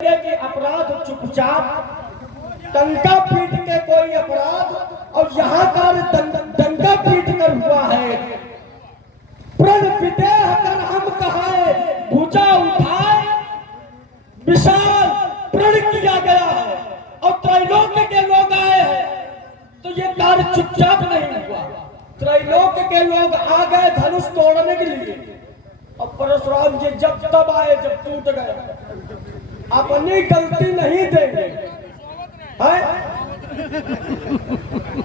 कि अपराध चुपचाप टंका पीट के कोई अपराध और यहाँ का डंका पीट कर हुआ है। प्रण विदेह कर हम कहाए भुजा उठाए विशाल प्रण किया गया है और त्रैलोक्य के लोग आए हैं। तो ये कार्य चुपचाप नहीं हुआ, त्रैलोक्य के लोग आ गए धनुष तोड़ने के लिए और परशुराम जी जब तब आए जब टूट गए। अपनी गलती नहीं देंगे,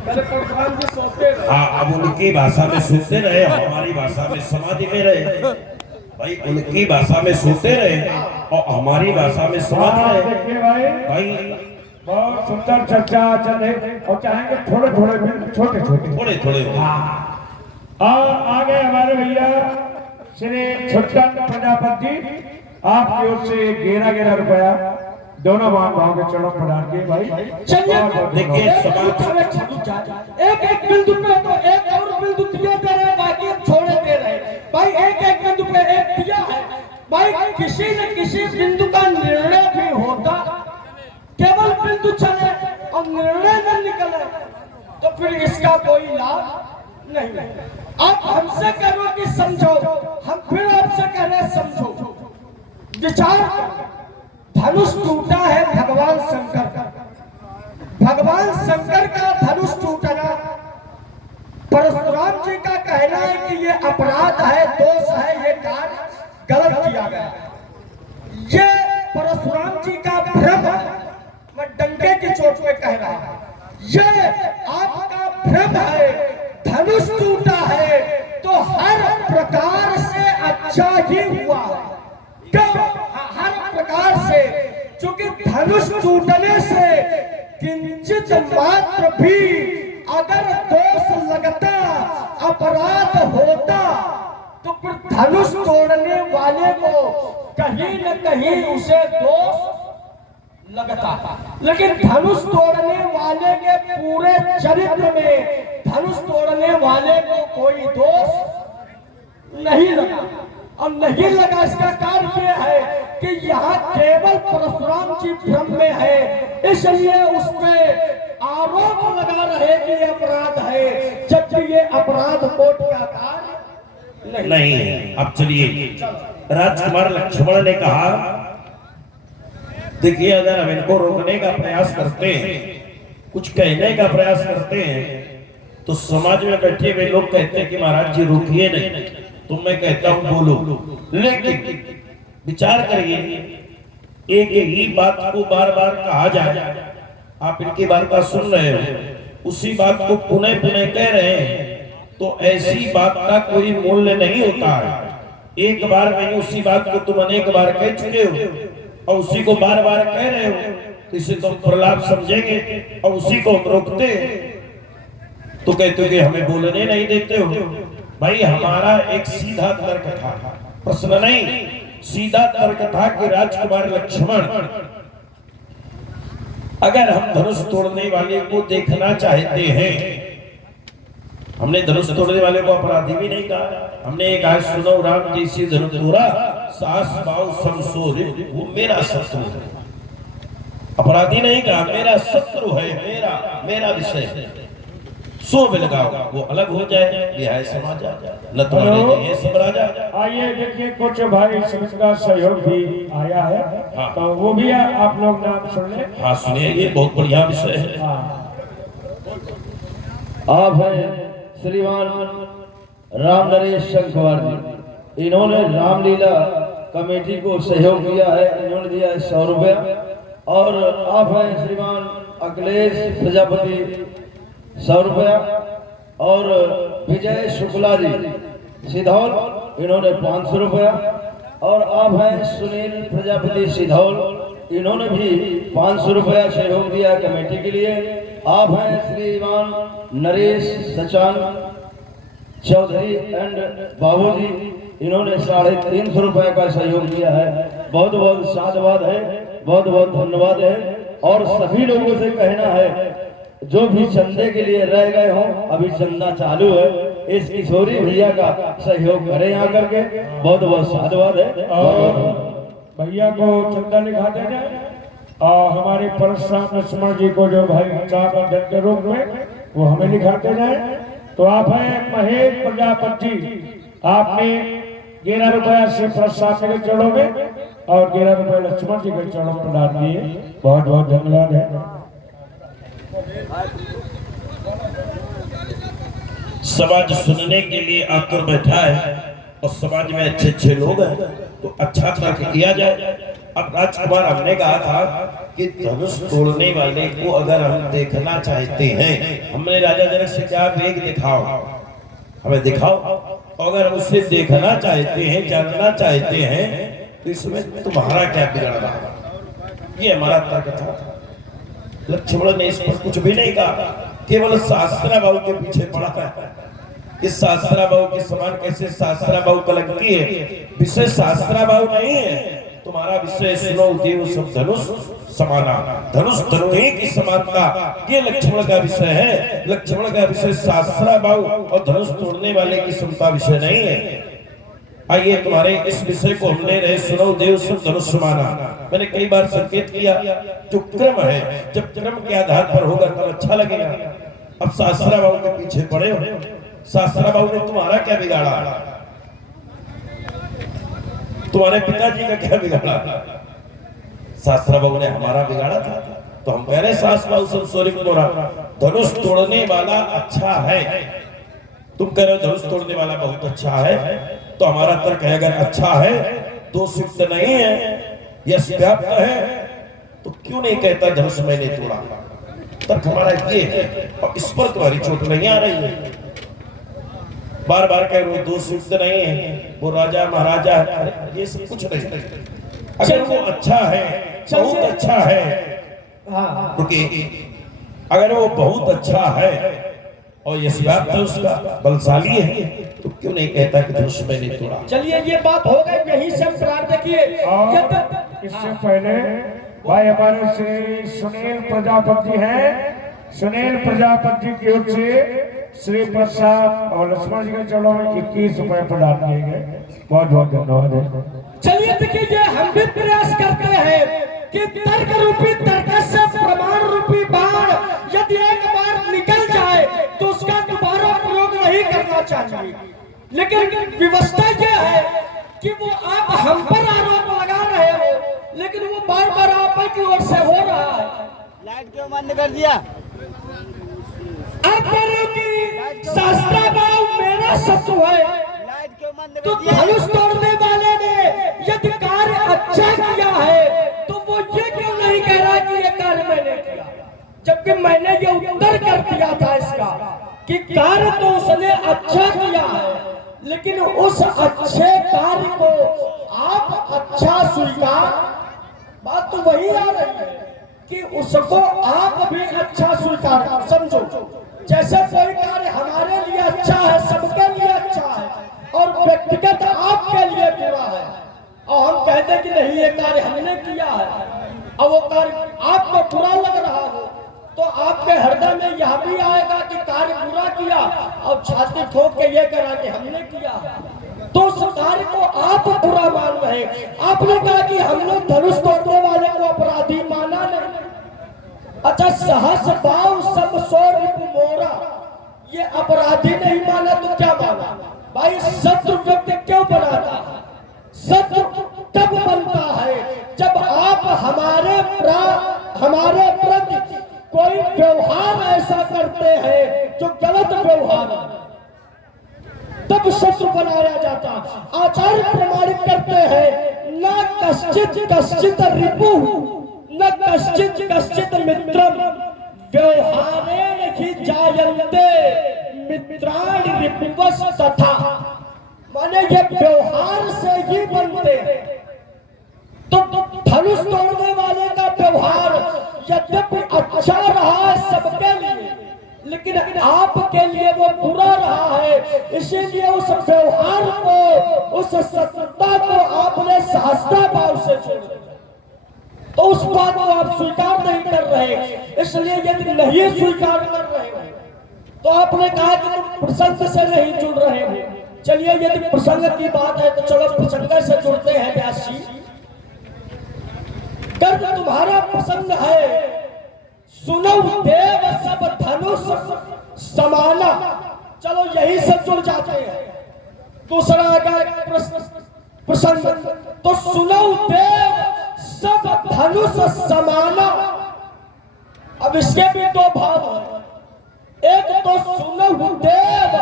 परशुराम जी सोचते अब उनकी भाषा में सोचते रहे, हमारी भाषा में समाधि में रहे। भाई उनकी भाषा में सोचते रहे और हमारी भाषा में समाधि रहे। भाई बहुत सुंदर चर्चा चले और चाहेंगे थोड़े छोटे छोटे और आगे हमारे भैया श्री छुट्टन प्रजापति आपकी ओर से 11 रुपया दोनों भाव के चरणों प्रदान किए। भाई देखिए एक एक बिंदु पे तो एक और बिंदु दिए दे रहे, बाकी छोड़े दे रहे। भाई एक एक बिंदु पे एक दिया है। भाई किसी न किसी बिंदु का निर्णय भी होता, केवल बिंदु चले और निर्णय न निकले तो फिर इसका कोई लाभ नहीं। आप हमसे करो कि समझो, हम फिर आपसे कह रहे समझो। विचार धनुष टूटा है भगवान शंकर का, भगवान शंकर का धनुष टूटा। परशुराम जी का कहना है कि ये अपराध है, दोष है, ये कार्य गलत किया गया। ये परशुराम जी का भ्रम है, मैं डंके की चोट पे कह रहा हूं। ये आपका भ्रम है। धनुष टूटा है तो हर प्रकार से अच्छा ही हुआ है। क्यों? हर प्रकार से, क्योंकि धनुष टूटने से किंचित मात्र भी अगर दोष लगता, अपराध होता तो फिर धनुष तोड़ने वाले को कहीं न कहीं उसे दोष लगता। लेकिन धनुष तोड़ने वाले के पूरे चरित्र में धनुष तोड़ने वाले को कोई दोष नहीं लगा और नहीं लगा। इसका कारण यह है कि यहाँ केवल परशुराम जी भ्रम में है, इसलिए उसमें आरोप लगा रहे कि ये अपराध है, जबकि ये अपराध कोर्ट का कार्य नहीं है। अब चलिए, राजकुमार लक्ष्मण ने कहा देखिए अगर हम इनको रोकने का प्रयास करते हैं, कुछ कहने का प्रयास करते हैं तो समाज में बैठे हुए लोग कहते हैं कि महाराज जी रुकिए नहीं, तो मैं कहता हूं बोलो। लेकिन विचार करिए, एक ही बात को बार बार कहा जाए, आप इनकी बात सुन रहे हो, उसी बात को पुनः पुनः कह रहे हैं, तो ऐसी बात का कोई मूल्य नहीं होता है। एक बार नहीं, उसी बात को तुम अनेक बार कह चुके हो और उसी को बार बार कह रहे हो, तो इसे तुम प्रलाप समझेंगे और उसी को हम रोकते तो कहते हो कि हमें बोलने नहीं देते हो। भाई हमारा एक सीधा तर्क था, प्रश्न नहीं, सीधा तर्क था कि राजकुमार लक्ष्मण अगर हम धनुष तोड़ने वाले को देखना चाहते हैं, हमने धनुष तोड़ने वाले को अपराधी भी नहीं कहा। हमने एक आज सुनो राम जैसी धनुष तोड़ा सास भाव संशोधित, वो मेरा शत्रु है, अपराधी नहीं कहा, मेरा शत्रु है, मेरा विषय सो लगाओ, वो अलग हो जाए, बिहार समाज न तुम्हारे ये सब राजा। आइए देखिए कुछ भाई का सहयोग भी आया है। हाँ। तो वो भी आप लोग नाम सुन ले। हाँ सुनिए, ये बहुत बढ़िया विषय है। हाँ। आप हैं श्रीमान राम नरेश शंकर जी, इन्होंने रामलीला कमेटी को सहयोग दिया है, इन्होंने दिया है 100 रुपया। और आप हैं श्रीमान अखिलेश प्रजापति 100 रुपया और विजय शुक्ला जी सिधौल, इन्होंने 500 रुपया। और आप हैं सुनील प्रजापति सिधौल, इन्होंने भी 500 रुपया सहयोग दिया कमेटी के लिए। आप हैं श्रीमान नरेश सचान चौधरी एंड बाबू जी, इन्होंने 350 रुपए का सहयोग दिया है। बहुत बहुत साधुवाद है, बहुत बहुत धन्यवाद है। और सभी लोगों से कहना है जो भी चंदे के लिए रह गए हों, अभी चंदा चालू है, इस किशोरी भैया का सहयोग करें यहाँ करके। बहुत बहुत साधुवाद है। भैया को चंदा लिखा दे जाए और हमारे परशुराम लक्ष्मण जी को जो भाई साहब अध्यक्ष के रूप में वो हमें लिखाते जाए। तो आप हैं महेश प्रजापति जी, आपने 11 रुपया से परशुराम जी के चरणों में और 11 रुपये लक्ष्मण जी के चरणों में डाल दिए। बहुत बहुत धन्यवाद है। समाज सुनने के लिए आकर बैठा है और समाज में अच्छे अच्छे लोग हैं तो अच्छा तर्क किया जाए। अब राजकुमार हमने कहा था कि धनुष तोड़ने वाले को अगर हम देखना चाहते हैं, हमने राजा जनक से क्या वेग दिखाओ, हमें दिखाओ। अगर हम उसे देखना चाहते हैं, जानना चाहते हैं तो इसमें तुम्हारा क्या बिगड़ रहा, ये हमारा तर्क था। लक्ष्मण ने इस पर कुछ भी नहीं कहा, केवल शास्त्रा बाबू के पीछे पड़ा है। इस शास्त्रा बाबू के समान कैसे शास्त्रा बाबू कलंकी है, विषय शास्त्रा बाबू नहीं है। तुम्हारा विषय सुनो देव सब धनुष समाना, धनुष धनुही की समानता, ये लक्ष्मण का विषय है। लक्ष्मण का विषय शास्त्रा बाबू और धनुष तोड़ने वाले की समता विषय नहीं है। आइए तुम्हारे इस विषय को हमने रहे सुनो देव सब धनुष समाना। मैंने कई बार संकेत किया, जो क्रम है जब क्रम के आधार पर होगा तब अच्छा लगेगा। अब शास्त्रा बाबू के पीछे पड़े हो, शास्त्रा बाबू ने तुम्हारा क्या बिगाड़ा, तुम्हारे पिताजी का क्या बिगाड़ा, शास्त्रा बाबू ने हमारा बिगाड़ा था। तो हम कह रहे सास बाबू सब सॉरी बोला, धनुष तोड़ने वाला अच्छा है, तुम कह रहे हो धनुष तोड़ने वाला बहुत अच्छा है, तो हमारा तर्क है अगर अच्छा है, दोष युक्त नहीं है, यश व्याप्त है, तो क्यों नहीं कहता धनुष मैंने तोड़ा। तर्क हमारा ये है और इस पर तुम्हारी चोट नहीं आ रही है। बार बार कह रहे हो दोष युक्त नहीं है, वो राजा महाराजा है, ये सब कुछ नहीं। अगर वो अच्छा है, बहुत अच्छा है, क्योंकि अगर वो बहुत अच्छा है और यश व्याप्त है, उसका बलशाली है, तो क्यों नहीं कहता कि धनुष मैंने तोड़ा। चलिए ये बात हो गई, यही सब प्राप्त देखिए। इससे पहले भाई हमारे श्री सुनील प्रजापति हैं, सुनील प्रजापति की ओर से श्री प्रसाद और लक्ष्मण जी के चरणों में 21 रुपए प्रदान किए गए। बहुत बहुत धन्यवाद है। चलिए देखिए, हम भी प्रयास करते हैं कि तर्क रूपी तर्क से प्रमाण रूपी बाण यदि एक बार निकल जाए तो उसका दोबारा प्रयोग नहीं करना चाहिए। लेकिन व्यवस्था यह है कि वो आप हम पर आरोप लगा रहे हो, लेकिन वो बार बार आप की ओर से हो रहा है। लाइट क्यों बंद कर दिया? आप कह रहे हो कि शास्त्रा बाबू मेरा शत्रु है, लाइट क्यों बंद तो कर दिया? धनुष तोड़ने वाले ने यदि कार्य अच्छा किया है तो वो ये क्यों नहीं कह रहा कि ये कार्य मैंने किया, जबकि मैंने ये उत्तर कर दिया था इसका कि कार्य तो उसने अच्छा किया है, लेकिन उस अच्छे कार्य को आप अच्छा स्वीकार, बात तो वही आ रही है कि उसको आप भी अच्छा स्वीकार समझो। जैसे कोई कार्य हमारे लिए अच्छा है, सबके लिए अच्छा है और व्यक्तिगत आपके लिए बुरा है, और हम कहते कि नहीं ये कार्य हमने किया है और वो कार्य आपको बुरा लग रहा हो, तो आपके हृदय में यह भी आएगा कि कार्य बुरा किया और छाती ठोक के ये करा कि हमने किया, तो उस कार्य को आप बुरा मान रहे। आपने कहा कि हमने धनुष तोड़ने वाले को अपराधी माना नहीं। अच्छा, सहस भाव सब सौ रिपु मोरा, ये अपराधी नहीं माना तो क्या माना? भाई शत्रु व्यक्ति क्यों बनाता है? शत्रु तब बनता है जब आप हमारे प्रति कोई व्यवहार ऐसा करते हैं जो गलत व्यवहार है, तब शत्रु बनाया जाता। आचार्य प्रमाणित करते हैं न कश्चित रिपु न कश्चित मित्रम व्यवहारेण ही जायन्ते मित्राणि रिपुवश तथा, माने ये व्यवहार से ही बनते हैं। तो धनुष तोड़ने वाले का व्यवहार यद्यपि अच्छा रहा है सबके लिए, लेकिन आपके लिए वो बुरा रहा है, इसीलिए उस व्यवहार को, उस सत्ता को आपने शास्त्रा भाव से छोड़ा, तो उस बात को आप स्वीकार नहीं कर रहे। इसलिए यदि नहीं स्वीकार कर रहे हो तो आपने कहा कि तुम प्रसंग से नहीं जुड़ रहे हो। चलिए यदि प्रसंग की बात है तो चलो प्रसंग से जुड़ते हैं व्यास जी। संदर्भ तुम्हारा पसंद है। सुनो देव सब धनुष समाना। चलो यही से जुड़ जाते हैं। दूसरा आ गया प्रसंग, तो सुनो देव सब धनुष समाना। अब इसके भी दो भाव हैं। एक तो सुनो देव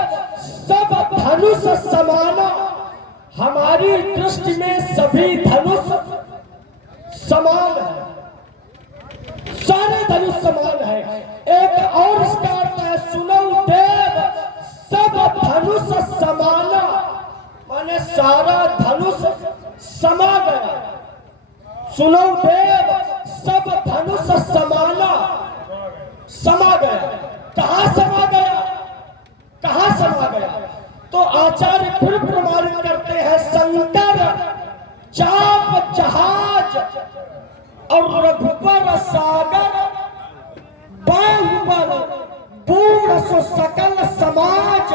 सब धनुष समाना, हमारी दृष्टि में सभी धनुष समान है, सारे धनुष समान है। एक और इसका अर्थ है सुनो देव सब धनुष समाना, माने सारा धनुष समा गया। सुनो देव सब धनुष समाना, समा गया। कहां समा गया, कहां समा गया? तो आचार्य फिर प्रमाणित करते हैं, शंकर चाप जहाज और रघुबर सागर बाहुबल बूढ़ सो सकल समाज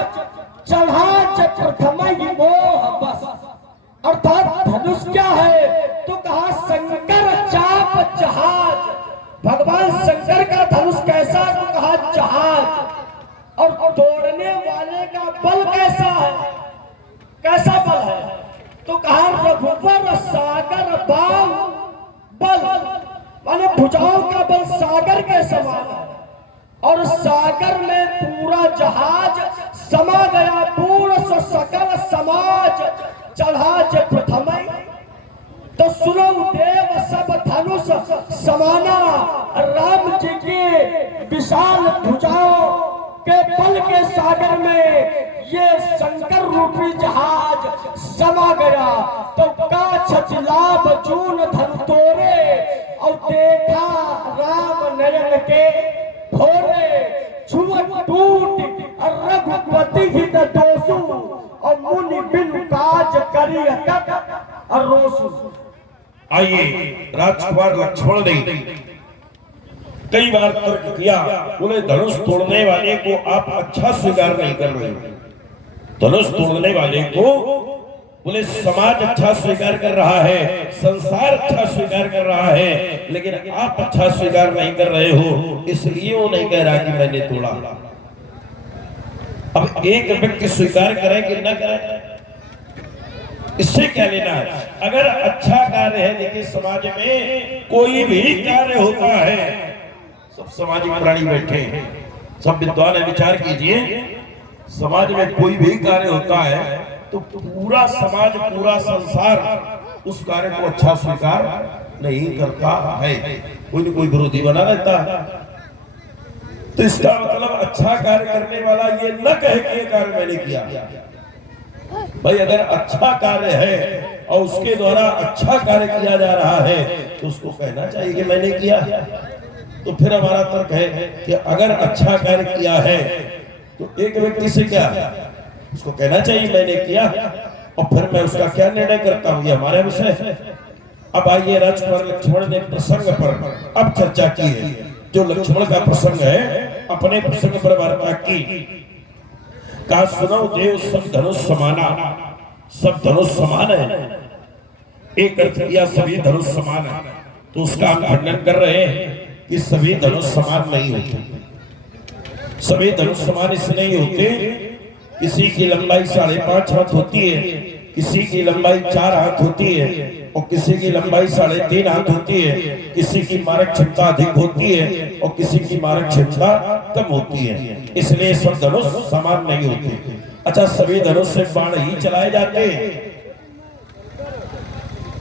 जहाज प्रथम मोह बस। अर्थात धनुष क्या है? तो कहा शंकर चाप जहाज। भगवान शंकर का धनुष कैसा? तो कहा जहाज। और तोड़ने वाले का बल कैसा है? कैसा बल है? तो कहा रघुबर सागर बाहु बल, माने भुजाओं का बल सागर के समान है। और सागर में पूरा जहाज समा गया। पूर्ण सो सकल समाज जहाज प्रथम। तो सुनो देव सब धनुष समाना, राम जी की विशाल भुजाओं के बल के सागर में ये शंकर रूपी जहाज समा गया। तो काछ लाभ जून धन तोरे, और देखा राम नयन के भोरे। छुअट टूट रघुपति हित दोषु, और मुनि बिन काज करी रोसु। आइए, राजकुमार लक्ष्मण ने कई बार तर्क किया, बोले धनुष तोड़ने वाले को आप अच्छा स्वीकार नहीं कर रहे। धनुष तोड़ने वाले को बोले समाज अच्छा स्वीकार कर रहा है, संसार अच्छा स्वीकार कर रहा है, लेकिन आप अच्छा स्वीकार नहीं कर रहे हो, इसलिए वो नहीं कह रहा कि मैंने तोड़ा। अब एक व्यक्ति स्वीकार करे कि न करे, इससे क्या लेना है? अगर अच्छा कार्य है, देखिए समाज में कोई भी कार्य होता है, सब सामाजिक प्राणी बैठे हैं, सब विद्वान विचार कीजिए, समाज में कोई भी कार्य होता है तो पूरा समाज, पूरा संसार उस कार्य को अच्छा स्वीकार नहीं करता है, कोई न कोई विरोधी बना रहता है। तो इसका मतलब अच्छा कार्य करने वाला ये न कहे कि ये कार्य मैंने किया। भाई अगर अच्छा कार्य है और उसके द्वारा अच्छा कार्य किया जा रहा है तो उसको कहना चाहिए कि मैंने किया। तो फिर हमारा तर्क है कि अगर अच्छा कार्य किया है तो एक व्यक्ति से क्या उसको कहना चाहिए मैंने किया, और फिर मैं उसका क्या निर्णय करता हूं, ये हमारा विषय है। अब आइए, राजकुमार लक्ष्मण ने प्रसंग पर अब चर्चा की है। जो लक्ष्मण का प्रसंग है, अपने प्रसंग पर वार्ता की। कहा सुनो देव सब धनुष समाना, सब धनुष समान है। एक अर्थ किया सभी धनुष समान है, तो उसका हम खंडन कर रहे हैं कि सभी धनुष समान नहीं होते। सभी धनुष समान इसलिए नहीं होते, किसी की लंबाई 5.5 हाथ होती है, किसी की लंबाई 4 हाथ होती है, और किसी की लंबाई 3.5 हाथ होती है, किसी की मारक क्षमता अधिक होती है और किसी की मारक क्षमता कम होती है, इसलिए सब धनुष समान नहीं होते। अच्छा, सभी धनुष से बाण ही चलाए जाते हैं,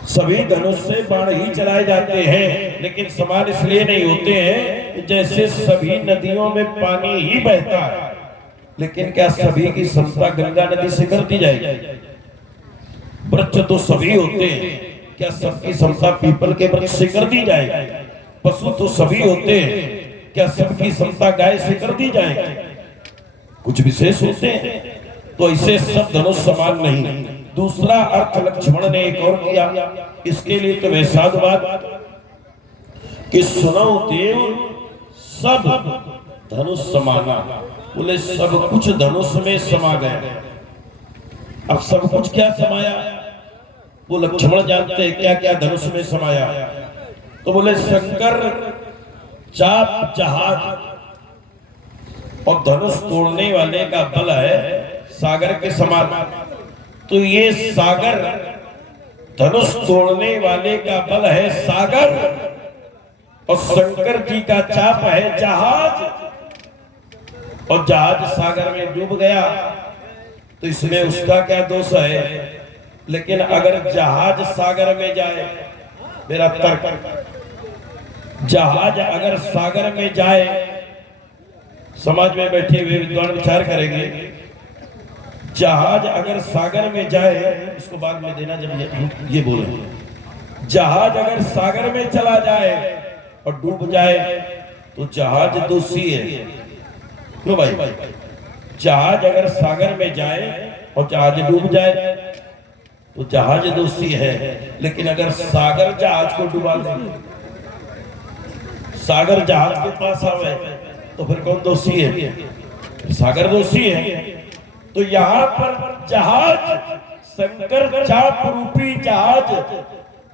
सभी धनुष से बाण ही चलाए जाते हैं, लेकिन समान इसलिए नहीं होते हैं जैसे सभी नदियों में पानी ही बहता है, लेकिन क्या सभी की समता गंगा नदी से कर दी जाएगी? वृक्ष तो सभी होते हैं, क्या सबकी समता पीपल के वृक्ष से कर दी जाएगी? पशु तो सभी होते हैं, क्या सबकी समता गाय से कर दी जाएगी? कुछ विशेष होते हैं, तो ऐसे सब धनुष समान नहीं। दूसरा अर्थ लक्ष्मण ने एक और किया, इसके लिए तो वैसा बात कि सुनो देव सब धनुष समाना, बोले सब कुछ धनुष में समा गए। अब सब कुछ क्या समाया वो लक्ष्मण जानते हैं, क्या क्या धनुष में समाया। तो बोले शंकर चाप जहाज और धनुष तोड़ने वाले का बल है सागर के समान। तो ये सागर धनुष तोड़ने वाले का बल है सागर और शंकर जी का चाप है जहाज, और जहाज सागर में डूब गया तो इसमें उसका क्या दोष है। लेकिन अगर जहाज सागर में जाए, मेरा तर्क, जहाज अगर सागर में जाए, समाज में बैठे हुए विद्वान विचार करेंगे, जहाज अगर सागर में जाए, इसको बाद में देना जब ये बोले, जहाज अगर सागर में चला जाए और डूब जाए तो जहाज दोषी है। क्यों भाई? जहाज अगर सागर में जाए और जहाज डूब जाए तो जहाज दोषी है, लेकिन अगर सागर जहाज को डुबा दे, सागर जहाज के पास आवे तो फिर कौन दोषी है? सागर दोषी है। तो यहाँ पर जहाज, शंकर चाप रूपी जहाज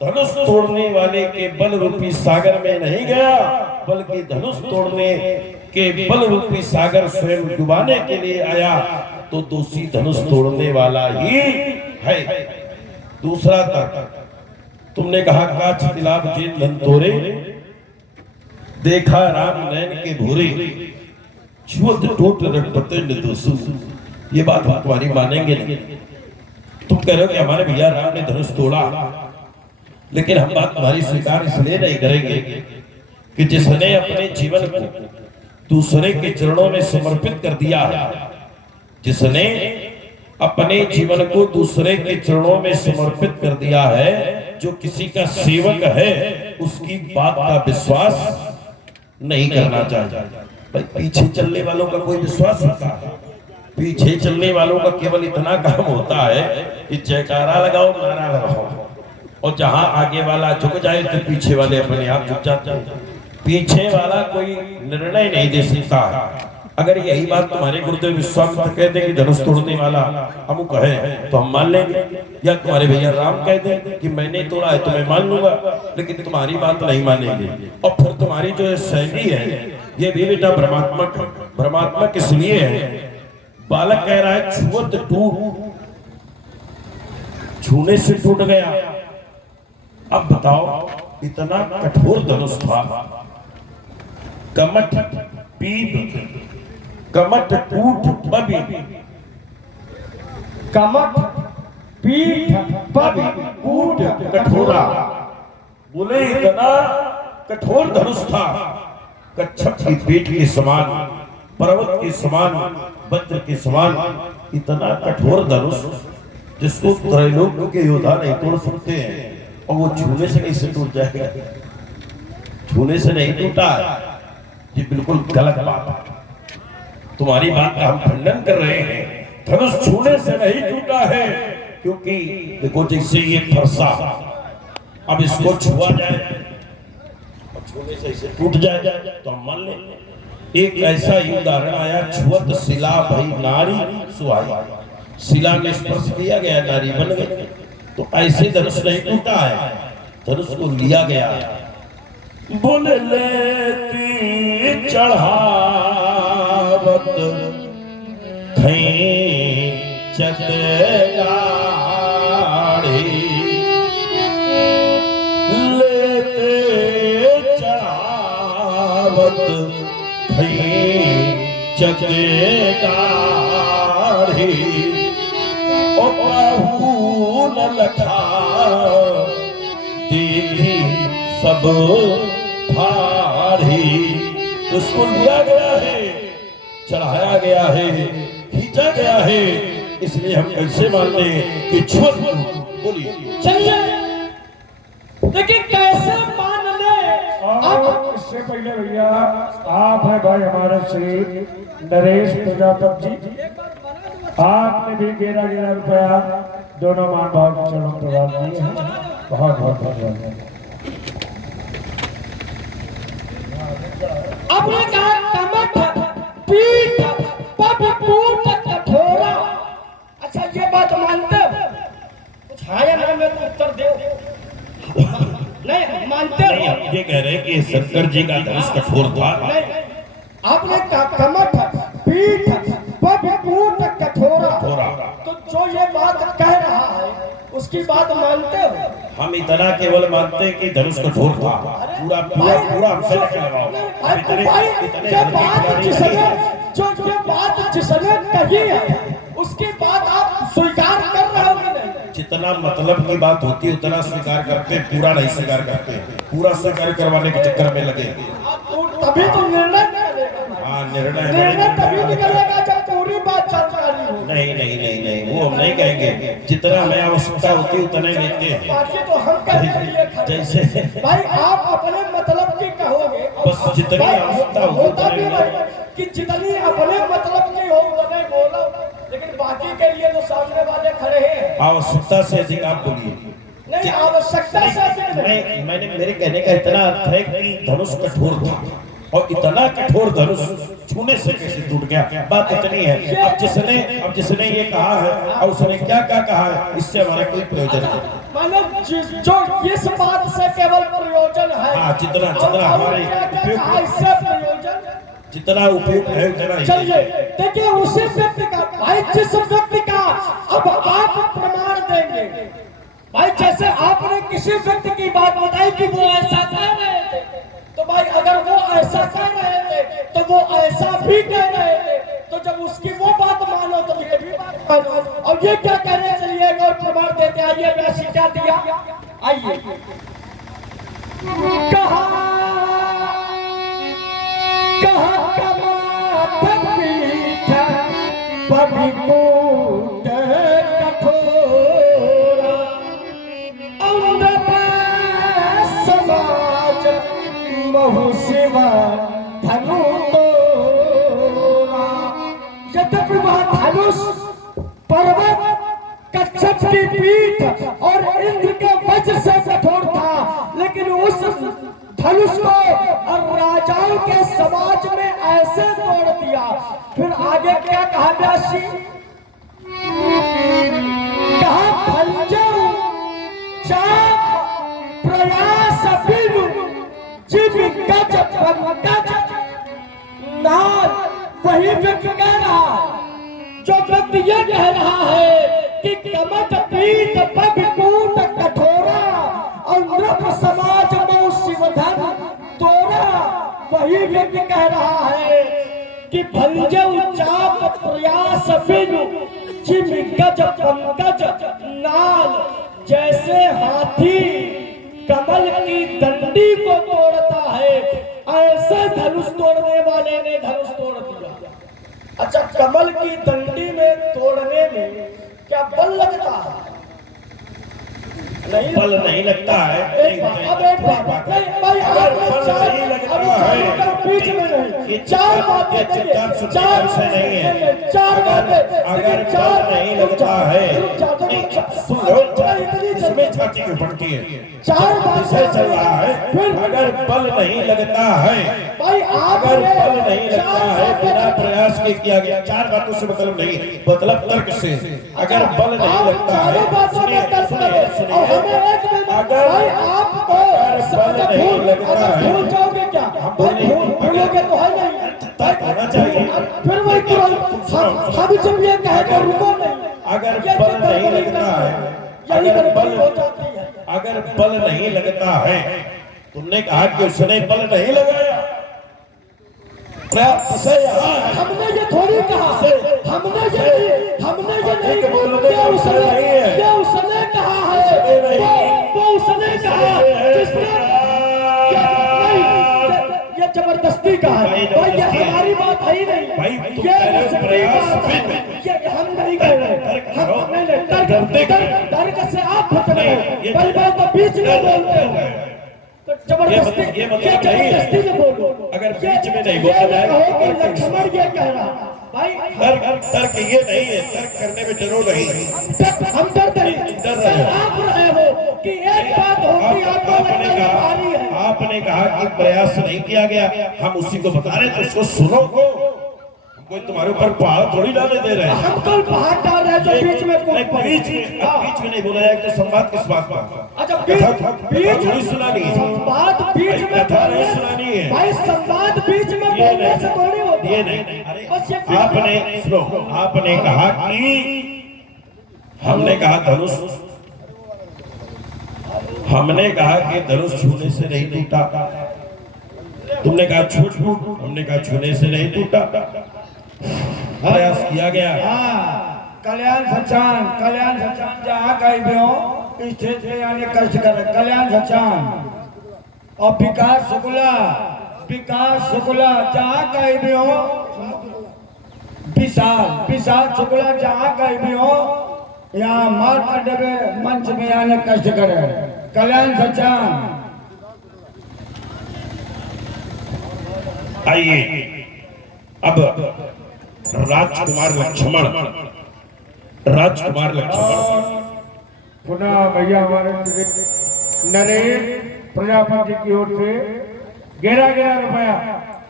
धनुष तोड़ने वाले के बल रूपी सागर में नहीं गया, बल्कि धनुष तोड़ने के बल रूपी सागर स्वयं डुबाने के लिए आया। तो दोषी धनुष तोड़ने वाला ही है। दूसरा तर्क, तुमने कहा काछ तिलाब जेल लंतोरे, देखा राम नैन के भूरे, छुअत टूट रटपते निर्दोषु। ये बात हम तुम्हारी मानेंगे नहीं। तुम कह रहे हो कि हमारे भैया राम ने धनुष तोड़ा, लेकिन हम बात तुम्हारी स्वीकार इसलिए नहीं करेंगे कि जिसने अपने जीवन को दूसरे के चरणों में समर्पित कर दिया है, जिसने अपने जीवन को दूसरे के चरणों में समर्पित कर दिया है, जो किसी का सेवक है, उसकी बात का विश्वास नहीं करना चाहिए। भाई पीछे चलने वालों का कोई विश्वास होता है? पीछे चलने वालों का केवल इतना काम होता है कि जयकारा लगाओ, नारा लगाओ, और जहां आगे वाला झुक जाए तो पीछे वाले अपने आप झुक जाते हैं। पीछे वाला कोई निर्णय नहीं दे सकता है। अगर यही बात तुम्हारे गुरुदेव विश्वामित्र कह दे कि धनुष तोड़ने वाला हम कहे तो हम मान लेंगे, या तुम्हारे भैया राम कह दे कि मैंने तोड़ा है तो मैं मान लूंगा, लेकिन तुम्हारी बात नहीं मानेंगे। और फिर तुम्हारी जो शैली है ये भी बेटा भ्रमात्मक इसलिए है। बालक कह रहा है छुअत टूट, छूने से टूट गया। अब बताओ, इतना कठोर धनुष था, कमठ पीप कमठ टूट पबी, कमठ पीठ पबी कूट कठोरा। बोले इतना कठोर धनुष था, कच्छप की पीठ के समान, पर्वत के समान, वज्र के समान, इतना कठोर धनुष जिसको त्रैलोक्य के योद्धा नहीं तोड़ सकते हैं, और वो छूने से कैसे टूट जाएगा? छूने से नहीं टूटा है, ये बिल्कुल गलत बात है। तुम्हारी बात का हम खंडन कर रहे हैं। धनुष छूने से नहीं टूटा है, क्योंकि देखो जैसे ये फरसा, अब इसको छुआ जाए और छूने से इसे टूट जाए तो हम मान लें। एक ऐसा ही उदाहरण आया, छुअत शिला भई नारी सुहाई, शिला में स्पर्श किया गया, नारी बन गई। तो ऐसे धनुष नहीं टूटा है, धनुष को लिया गया। बोले लेती चढ़ावत खींचत गाड़ी, लेते चढ़ावत खींचत गाड़ी, ओ कहू न लखा दीदी सब भारी। उसको लिया गया है, चढ़ाया गया है, खींचा गया है, इसलिए हम कैसे मानते हैं कि छुअत। बोलिए चलिए लेकिन कैसे मान ले। और इससे पहले भैया आप हैं भाई हमारे श्री नरेश प्रजापति जी, आपने भी 11,000 रुपया दोनों मान भाव के चरणों प्रदान किए हैं। बहुत बहुत धन्यवाद। आपने कहा कमठ पीठ पब कूट कठोरा। अच्छा ये बात मानते हो? कुछ हाँ या ना में तो उत्तर दो। नहीं मानते हो? ये कह रहे हैं कि शंकर जी का धनुष कठोर था। आपने कहा कमठ पीठ पविपूत कठोरा, तो जो ये बात कह रहा है उसकी बात मानते हो? हम इतना केवल मानते हैं कि धनुष कठोर था, पूरा पूरा पूरा हमसे लेके लगाओ। ये बात जिसने कही है उसकी बात आप स्वीकार कर रहे हो कि नहीं? जितना मतलब की बात होती है उतना स्वीकार करते, पूरा नहीं स्वीकार करते, पूरा स्वीकार करवाने के चक्कर में लगे। तभी तो निर्णय निकलेगा। हाँ, निर्णय तभी निकलेगा जब पूरी बात जानकारी हो। नहीं नहीं नहीं नहीं, वो हम नहीं कहेंगे, जितना हमें आवश्यकता होती है उतने लेते हैं। बाकी तो हम कहेंगे जैसे भाई आप अपने मतलब की कहोगे, बस जितनी आवश्यकता होता भी नहीं कि जितनी अपने मतलब की हो उतने बोलो, लेकिन बाकी के लिए तो सामने वाले खड़े हैं। आवश्यकता से अधिक आप बोलिए। नहीं, आवश्यकता से अधिक नहीं। मैंने मेरे कहने का इतना अर्थ है कि धनुष कठोर था, और इतना कठोर धनुष छूने से कैसे टूट गया, बात इतनी है। अब जिसने ये कहा है और उसने क्या क्या कहा है, इससे हमारा कोई प्रयोजन नहीं। मतलब जो इस बात से केवल प्रयोजन है, हाँ, जितना हमारे इससे प्रयोजन जितना उपयुक्त है उतना ही। चलिए देखिए उसी व्यक्ति का, भाई जिस व्यक्ति का अब आप प्रमाण देंगे, भाई जैसे आपने किसी व्यक्ति की बात बताई कि वो ऐसा कह रहे थे, तो भाई अगर वो ऐसा कह रहे थे तो वो ऐसा भी कह रहे थे, तो जब उसकी वो बात मानो तो ये भी बात मानो। और ये क्या कहने, चलिए एक और प्रमाण देते। आइए व्यासी क्या दिया, आइए कहा पविपूत कठोरा, समाज महु शिवा धनु तोरा। यद्यपि वह धनुष पर्वत कच्छप की पीठ और इंद्र के वज्र से कठोर था, लेकिन उस धनुष को और राजाओं के समाज में ऐसे तोड़ दिया। फिर आगे क्या कहा व्यासी, कहा भंजऊ चाप प्रयास बिनु जीव गज पंकज नाल। वही व्यक्ति कह रहा, जो व्यक्ति ये कह रहा है कि कमठ पीठ पविपूत कठोरा और नृप समाज में शिवधन तोरा, वही व्यक्ति कह रहा है कि भंजऊ चाप प्रयास बिनु जिम गज पंकज नाल। जैसे हाथी कमल की डंडी को तोड़ता है, ऐसे धनुष तोड़ने वाले ने धनुष तोड़ दिया। अच्छा, कमल की डंडी में तोड़ने में क्या बल लगता है? नहीं, बल नहीं लगता है। अब एक बात बीच में नहीं, चार बातें, चार से नहीं है, चार बातें। अगर बल नहीं लगता है, इसमें छाती क्यों पड़ती है? चार बातें चल रहा है। अगर बल नहीं लगता है, अगर बल नहीं लगता है, बिना प्रयास के किया गया, चार बातों से मतलब नहीं, मतलब तर्क से। अगर बल नहीं लगता है, अगर बल नहीं लगता है, भूल जाओगे क्या? भूलोगे तो है नहीं, तर्क होना चाहिए। फिर वही तुरंत हम जब ये कहे तो रुको नहीं। अगर बल नहीं लगता है, अगर बल नहीं लगता है, तुमने कहा कि उसने बल नहीं लगाया, हमने ये थोड़ी कहा, हमने ये नहीं बोला, उसने कहा है, वो उसने कहा ये जबरदस्ती कहा है। भाई ये हमारी बात है ही नहीं, ये हम नहीं कह रहे, तर्क से आप खत्म है, भाई बात तो बीच में बोलते हो, तो जबरदस्ती से बोलो। अगर बीच में नहीं बोला जाए, लक्ष्मण ये कह रहा, भाई तर्क ये नहीं है, तर्क करने में डरो नहीं, हम डर रहे, आप रहे हो कि एक बात होती आपने कहा कि प्रयास नहीं किया गया, हम उसी को बता रहे, तो उसको सुनो। कोई तुम्हारे ऊपर पहाड़ थोड़ी डाले दे रहे हैं। हम कल पहाड़ डाल रहे हैं जो बीच में कोई बीच में नहीं बोला जाए तो संवाद किस बात का? अच्छा बीच थोड़ी सुनानी है, संवाद बीच में कथा नहीं सुनानी है भाई, संवाद बीच में बोलने से थोड़ी होता ये नहीं। आपने सुनो, आपने कहा कि हमने कहा धनुष, हमने कहा कि धनुष छूने से नहीं टूटा, तुमने कहा छूट फूट, हमने कहा छूने से नहीं टूटा। प्रयास किया गया। कल्याण सचान जहाँ कहीं भी हो स्टेज पे यानी कष्ट कर कल्याण सचान और विकास शुक्ला जहाँ कहीं भी हो, विशाल शुक्ला जहाँ कहीं भी हो, यहाँ मार्ग अड्डे पे मंच में आने कष्ट करे कल्याण सचान। आइए अब राजकुमार लक्ष्मण पुनः भैया हमारे नरेश प्रजापति की ओर से 11 रुपया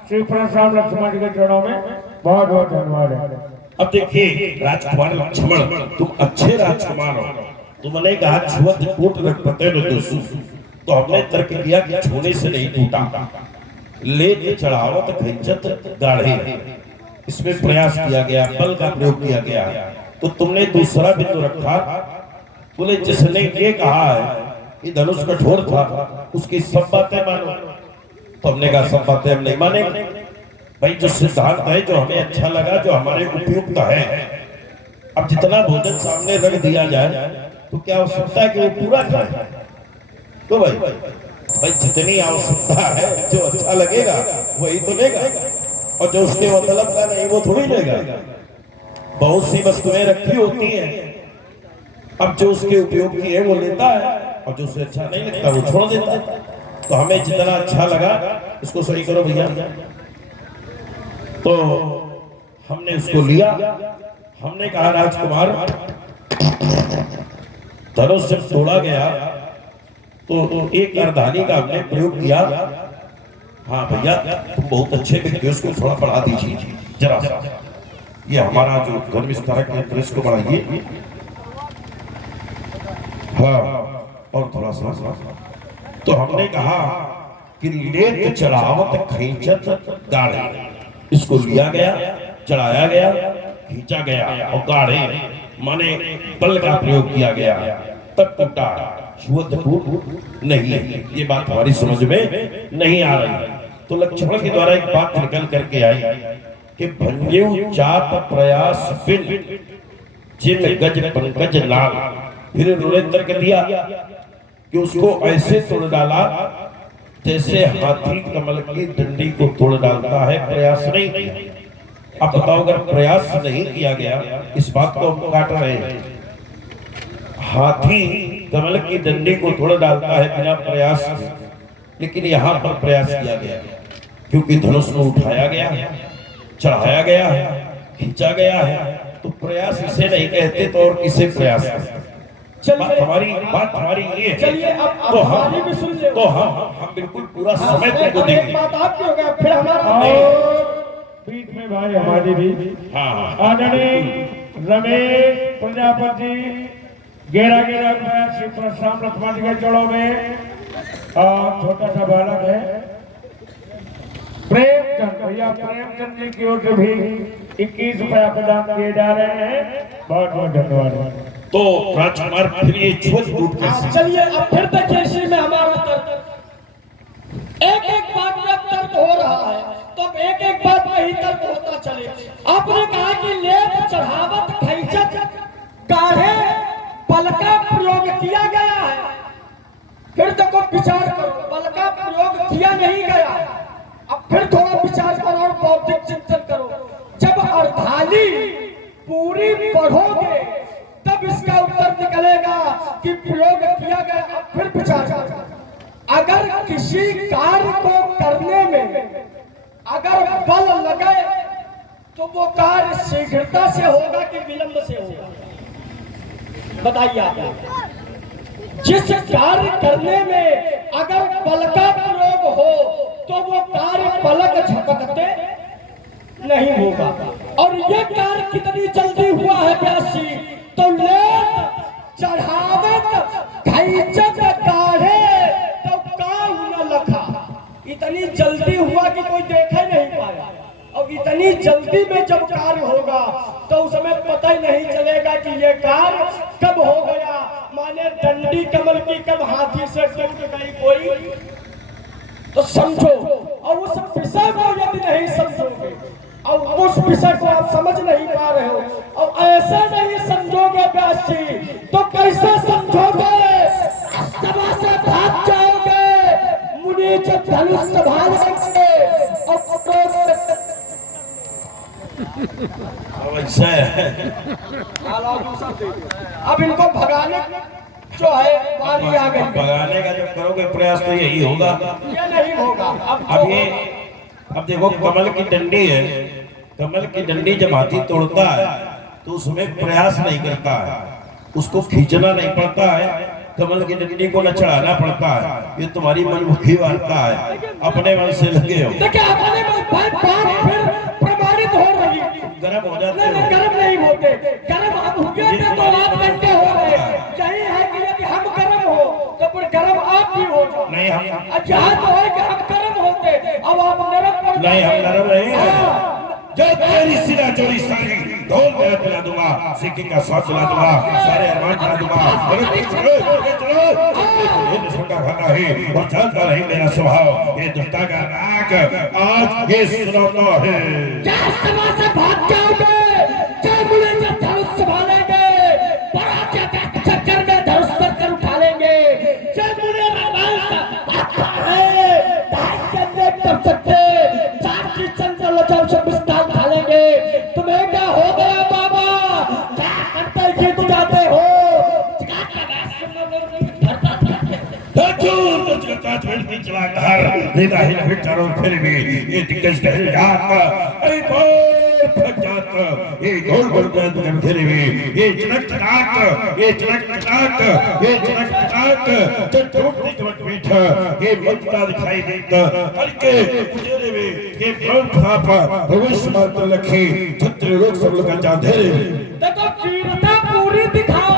श्री परशुराम लक्ष्मण जी के चरणों में बहुत बहुत धन्यवाद है। अब देखिए राजकुमार लक्ष्मण, तुम अच्छे राजकुमार हो। तुमने कहा छुअत टूट रखते तो हमने तर्क किया कि छूने से नहीं टूटा, लेके चढ़ावत खिंचत गाढ़े, इसमें प्रयास किया गया, बल का प्रयोग किया गया। तो तुमने दूसरा बिंदु रखा, बोले जिसने ये कहा है कि धनुष कठोर था उसकी सब बातें मानो। तो हमने कहा सब बातें हम नहीं मानेंगे भाई, जो सिद्धांत है, जो हमें अच्छा लगा, जो हमारे उपयुक्त है। अब जितना भोजन सामने रख दिया जाए तो क्या आवश्यकता है कि वो पूरा खाए? तो भाई जितनी आवश्यकता है, जो अच्छा लगेगा वही तो लेगा, और जो उसके मतलब का नहीं वो थोड़ी लेगा। बहुत सी वस्तुएं रखी होती हैं, अब जो उसके उपयोग की है वो लेता है, और जो उसे अच्छा नहीं लगता वो छोड़ देता है। तो हमें जितना अच्छा लगा, इसको सही करो भैया, तो हमने उसको लिया। हमने कहा राजकुमार धनुष जब तोड़ा गया तो एक अर्धानी का हमने प्रयोग किया। हाँ भैया तुम बहुत अच्छे व्यक्ति, उसको थोड़ा बढ़ा दीजिए जरा सा, ये हमारा जो धर्म स्तरक है इसको बढ़ाइए। हाँ और थोड़ा सा। तो हमने कहा कि लेत चढ़ावत खींचत गाढ़े, इसको लिया गया, चढ़ाया गया, खींचा गया, और गाढ़े माने बल का प्रयोग किया गया, तब टूटा। छुअत टूट नहीं, ये बात हमारी समझ में नहीं आ रही। तो लक्ष्मण के द्वारा एक बात निकल करके आई कि भंजेऊ चाप प्रयास बिन जिन गज पंकज लाल। फिर उन्होंने तर्क दिया कि उसको ऐसे तोड़ डाला जैसे हाथी कमल की डंडी को तोड़ डालता है, प्रयास नहीं किया। अब बताओ अगर प्रयास नहीं किया गया, इस बात को हम काट रहे हैं। हाथी कमल की डंडी को तोड़ डालता है बिना प्रयास के, लेकिन यहाँ पर प्रयास किया गया क्योंकि धनुष को उठाया गया है, चढ़ाया गया है, खींचा गया है। तो प्रयास इसे नहीं कहते तो और किसे प्रयास कहते? बात हमारी ये है। तो हम बिल्कुल पूरा समय तुमको देंगे। बात आपकी हो गया, फिर हमारा बीच में भाई हमारी भी हाँ आदरणीय रमेश प्रजापति 11 रुपया श्री परशुराम लक्ष्मण जी के चरणों में, और छोटा सा बालक है प्रेमचंद, भैया प्रेमचंद जी की ओर से भी 21 रुपया प्रदान किए जा रहे हैं। बहुत बहुत धन्यवाद। तो राजकुमार फिर ये छुअत टूट कैसे? चलिए अब फिर देखिए इसी में हमारा तर्क, एक बात में तर्क हो रहा है, तो अब एक बात में ही तर्क होता चले। आपने कहा कि लेत चढ़ावत खींचत गाढ़े बल का प्रयोग किया गया है। फिर देखो विचार करो, बल का प्रयोग किया नहीं गया। अब फिर थोड़ा विचार करो और बौद्धिक चिंतन करो। जब अर्धाली पूरी पढ़ोगे तब इसका उत्तर निकलेगा कि प्रयोग किया गया। अब फिर विचार करो, अगर किसी कार्य को करने में अगर बल लगे तो वो कार्य शीघ्रता से होगा कि विलंब से होगा? बताइए आप। जिस कार्य करने में अगर बल का प्रयोग हो तो वो कार्य पलक झपकते नहीं होगा, और ये कार्य कितनी जल्दी हुआ है व्यासी, तो लेत चढ़ावत खैचत गाढ़े तो काहू न लखा। इतनी जल्दी हुआ कि कोई देख ही नहीं पाया, और इतनी जल्दी में जब कार्य होगा तो उस समय पता ही नहीं चलेगा कि ये कार्य कब हो गया। माने डंडी कमल की कब हाथी से टूट गई कोई, तो समझो। और उस विषय को यदि नहीं समझोगे और उस विषय को आप समझ नहीं पा रहे हो और ऐसे नहीं समझोगे व्यास जी, तो कैसे समझोगे? सभा से भाग जाओगे, मुनि जब धनुष संभालेंगे ऐसा है। अब इनको भगाने जो है बारी आ गई। भगाने का जब करोगे प्रयास तो यही होगा, ये नहीं होगा। अब देखो कमल की डंडी है, कमल की डंडी जब हाथी तोड़ता है तो उसमें प्रयास नहीं करता है, उसको खींचना नहीं पड़ता है, कमल की डंडी को न चढ़ाना पड़ता है। ये तुम्हारी मनमुखी वार्ता है, अपने मन से लगे हो। देखिए अपने बात फिर प्रमाणित हो रही, गर्म हो जाते हो। गर्म नहीं होते, गर्म हम हुए थे तो आप घंटे हो गए। यही है कि यदि हम गर्म हो तो फिर गर्म आप भी हो जाओ। नहीं हम जहाँ तो है कि हम गर्म होते, अब आप नरम पड़ नहीं, हम नरम नहीं है। हाँ। जो तेरी सिरा चोरी सारी ढोल मेरा पिला दूंगा, सिक्की का स्वाद पिला दूंगा, सारे अरमान पिला दूंगा। चलो खाना है और चलता नहीं मेरा स्वभाव, ये दुष्टा का नाक आज ये सुनाता है। क्या सभा से भाग जाओगे, क्या मुझे जब धनुष संभालेंगे, पराजय के चक्कर में धनुष कर उठा लेंगे। क्या मुझे कर सकते चार चंद्र लजाओ से विस्तार उठा लेंगे। तुम्हें क्या हो गया बाबा, क्या करते ये तो जाते हो? चारों फिर भी ये दिग्गज जाता ये गोल गोल फिर भी ये चनक चनाक ये चनक चनाक ये चनक चनाक टूटती कमट पीठ ये मजदा दिखाई देता करके उजेरे में ये ब्रह्म पापा भविष्य मात्र लखी छत्र लोग सब लोग का अंधेरे। देखो वीरता पूरी दिखाओ,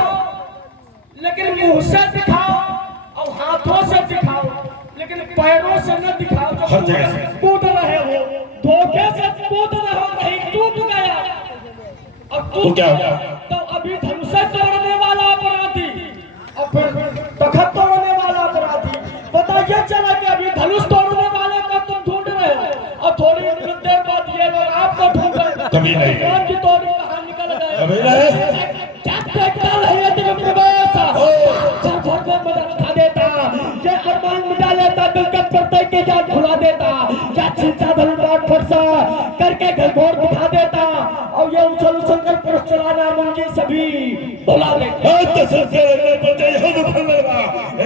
लेकिन मुंह से दिखाओ और हाथों से दिखाओ, लेकिन पैरों से न दिखाओ। जो कूद रहे हो, धोखे से कूद रहे हो, नहीं टूट गया और तो क्या होगा? तो अभी धनुष तोड़ने वाला अपराधी और फिर तखत तोड़ने वाला अपराधी, पता ये चला कि अभी धनुष तोड़ने वाले को तुम ढूंढ रहे हो और थोड़ी देर बाद ये लोग आपको ढूंढ रहे हैं। कभी नहीं, कौन की तोड़ी कहाँ निकल गए? कभी नहीं। क्या देखता नहीं है तुम्हें प्रवेश खा देता, ये अरमान मिटा लेता, दिलकश करते के जान खुला देता, क्या छिंचा धनुष फरसा करके घरघोर दिखा देता और ये उछल उछल कर पुरुष चलाना मुंजी सभी बुला देता।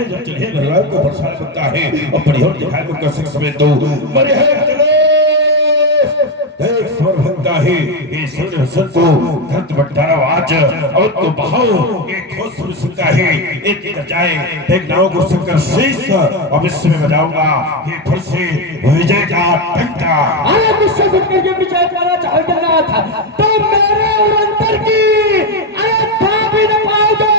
जब चलिए भगवान को परेशान करता है और परिहोर दिखाई को कर सकते तो मरे है एक स्वर भक्ता है ये सुन हसन को धरत बट्टारा आज और तो बहाओ एक ठोस सुन सकता है एक जाए एक नाव को संकर शीश अब इसमें बजाऊंगा ये फिर से विजय का घंटा। अरे मुझसे मिलकर ये विजय करना चाहता रहा था तो मेरे उरंतर की अरे था भी न पाओगे,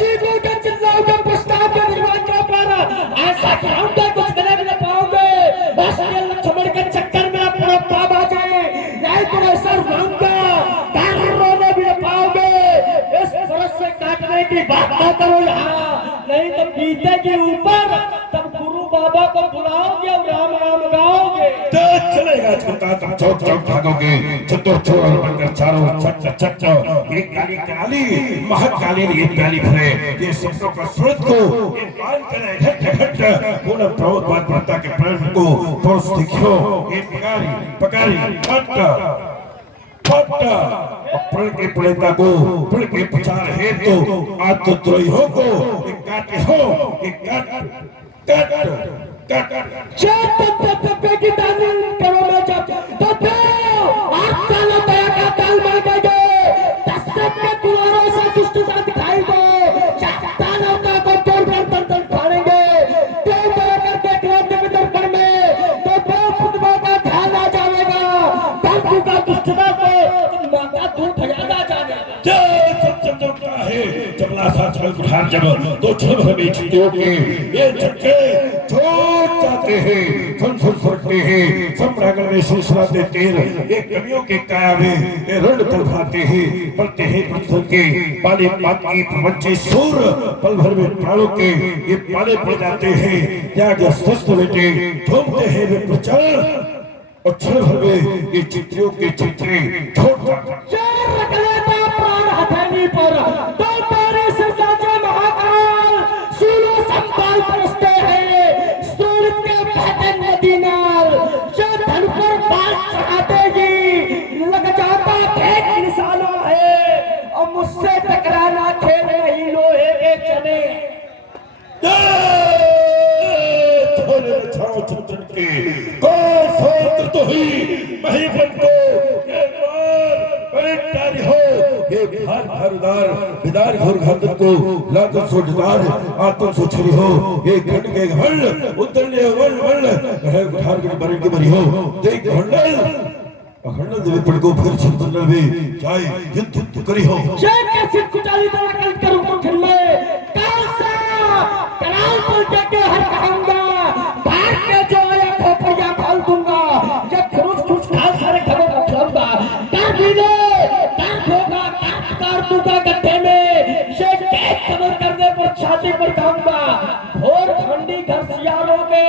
चीखोगे चिल्लाओगे पछताओगे निर्वाण का पारा ऐसा कराऊंगा कुछ करने भी न पाओगे। बस ये लक्ष्मण के चक्कर में अपना पाप आ जाए, नहीं तो ऐसा रहूंगा रोने भी न पाओगे। इस फरस से काटने की बात ना करो यहाँ, नहीं तो पीते के ऊपर तब गुरु बाबा को बुलाओगे और राम राम गाओगे। चलेगा छोटा तुम चौक चौक भागोगे, चतुर चोर बनकर चारों चक चक एक काली काली महाकाली ये प्याली भरे ये सबको का स्रोत को ये पान करे घट घट पूर्ण प्रभु बात माता के प्रेम को तो देखो ये पकारी पकारी फट प्रण के प्रणेता को प्रण के प्रचार है तो आज तो द्रोहियों को एक काटे हो एक काट की दानिल करो मैं जब तो आप सालों दया का ताल मांगेंगे, दस्तक के दुआरों से दुष्टता दिखाई दो, सालों का को तोड़ कर तन फाड़ेंगे, देव बराबर देख लो दर्पण में तो दो खुतबों का ध्यान आ जाएगा, दांतों का दुष्टता को छल कुठार जब तो छल हमें चित्रों के ये छक्के छोड़ जाते हैं फुटते हैं सम्रागण में सुसराते तीर ये कवियों के काया में ये रण तड़पाते हैं पलते हैं पत्थर के पाले पाकी प्रवंची सूर पल भर में प्राणों के ये पाले पड़ जाते हैं त्याग स्वस्थ बेटे ठोकते हैं वे प्रचंड और क्षण भर में ये चित्रियों के चित्रे छोड़ जाते प्राण हथेली पर दो तारे से साजे महाकाल सूलो संभाल परसते हैं सूरत के बहते नदी नाल जो धन पर बात चढ़ाते ही लग जाता फेंक निशाना है और मुझसे टकराना खेल नहीं लोहे के चने चंद्रन के कौन सोच तो ही महीपन को एक बार हो ये भार भारुदार विदार घोर घातक को लातों सोचदार आतों सोचरी हो ये घट के घल उतरने वल है भार के बरन के बरी हो देख घंडल अखंडल देवी पड़ को फिर चंद्रन में जाए युद्ध करी हो जय के सिर कुचाली तरह कल करूं तो फिर मैं काल सा कराल पर जाके हर कहूंगा भार के जो आया खोपड़िया खोल दूंगा ये खुरुस खाल सारे घरों को खोलूंगा डर भी ले डर होगा कार दूंगा गड्ढे में ये कैद कमर करने पर छाती पर खाऊंगा घोर ठंडी घर सियारों के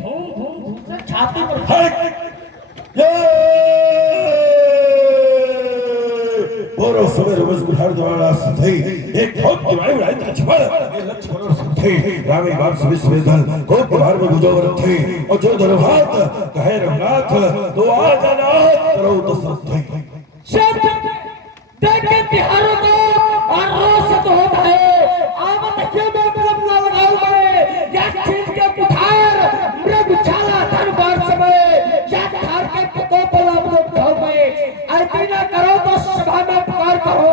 धूम धूम धूम से छाती पर बोरो सवेरे बस गुठार द्वारा सधई एक बहुत दिवाई उड़ाई लक्ष्मण ये लक्ष्मण और सधई रामे बाप से विश्वेदल को गुठार में गुजर थे और जो दरभात कहे रघुनाथ तो आ जाना करो तो सधई शब्द देख के तिहारों को और रोशत होता है आवत के में कलम ना लगाओ मैं या छीन के कुठार मृग छाला धन बार समय या धार के को पला मुझे उठाओ मैं ऐसी ना करो तो सभा में पुकार कहो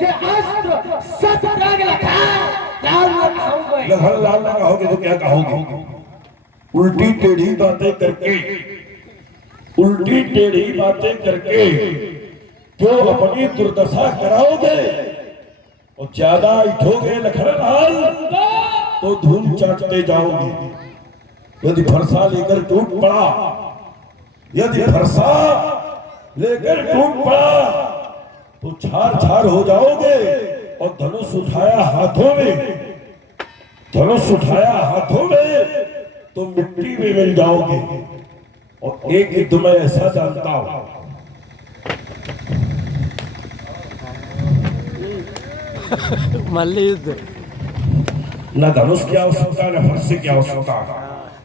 ये अस्त्र सत्याग लखा लाल ना खाऊंगा लखन लाल ना कहोगे तो क्या कहोगे उल्टी टेढ़ी बातें करके क्यों अपनी दुर्दशा कराओगे और ज्यादा इठोगे लखनलाल तो धूल चाटते जाओगे यदि फरसा लेकर टूट पड़ा तो छार छार हो जाओगे और धनुष उठाया हाथों में तो मिट्टी में मिल जाओगे और एक युद्ध में ऐसा जानता हूं मल्लयुद्ध न धनुष की आवश्यकता न फरसे की आवश्यकता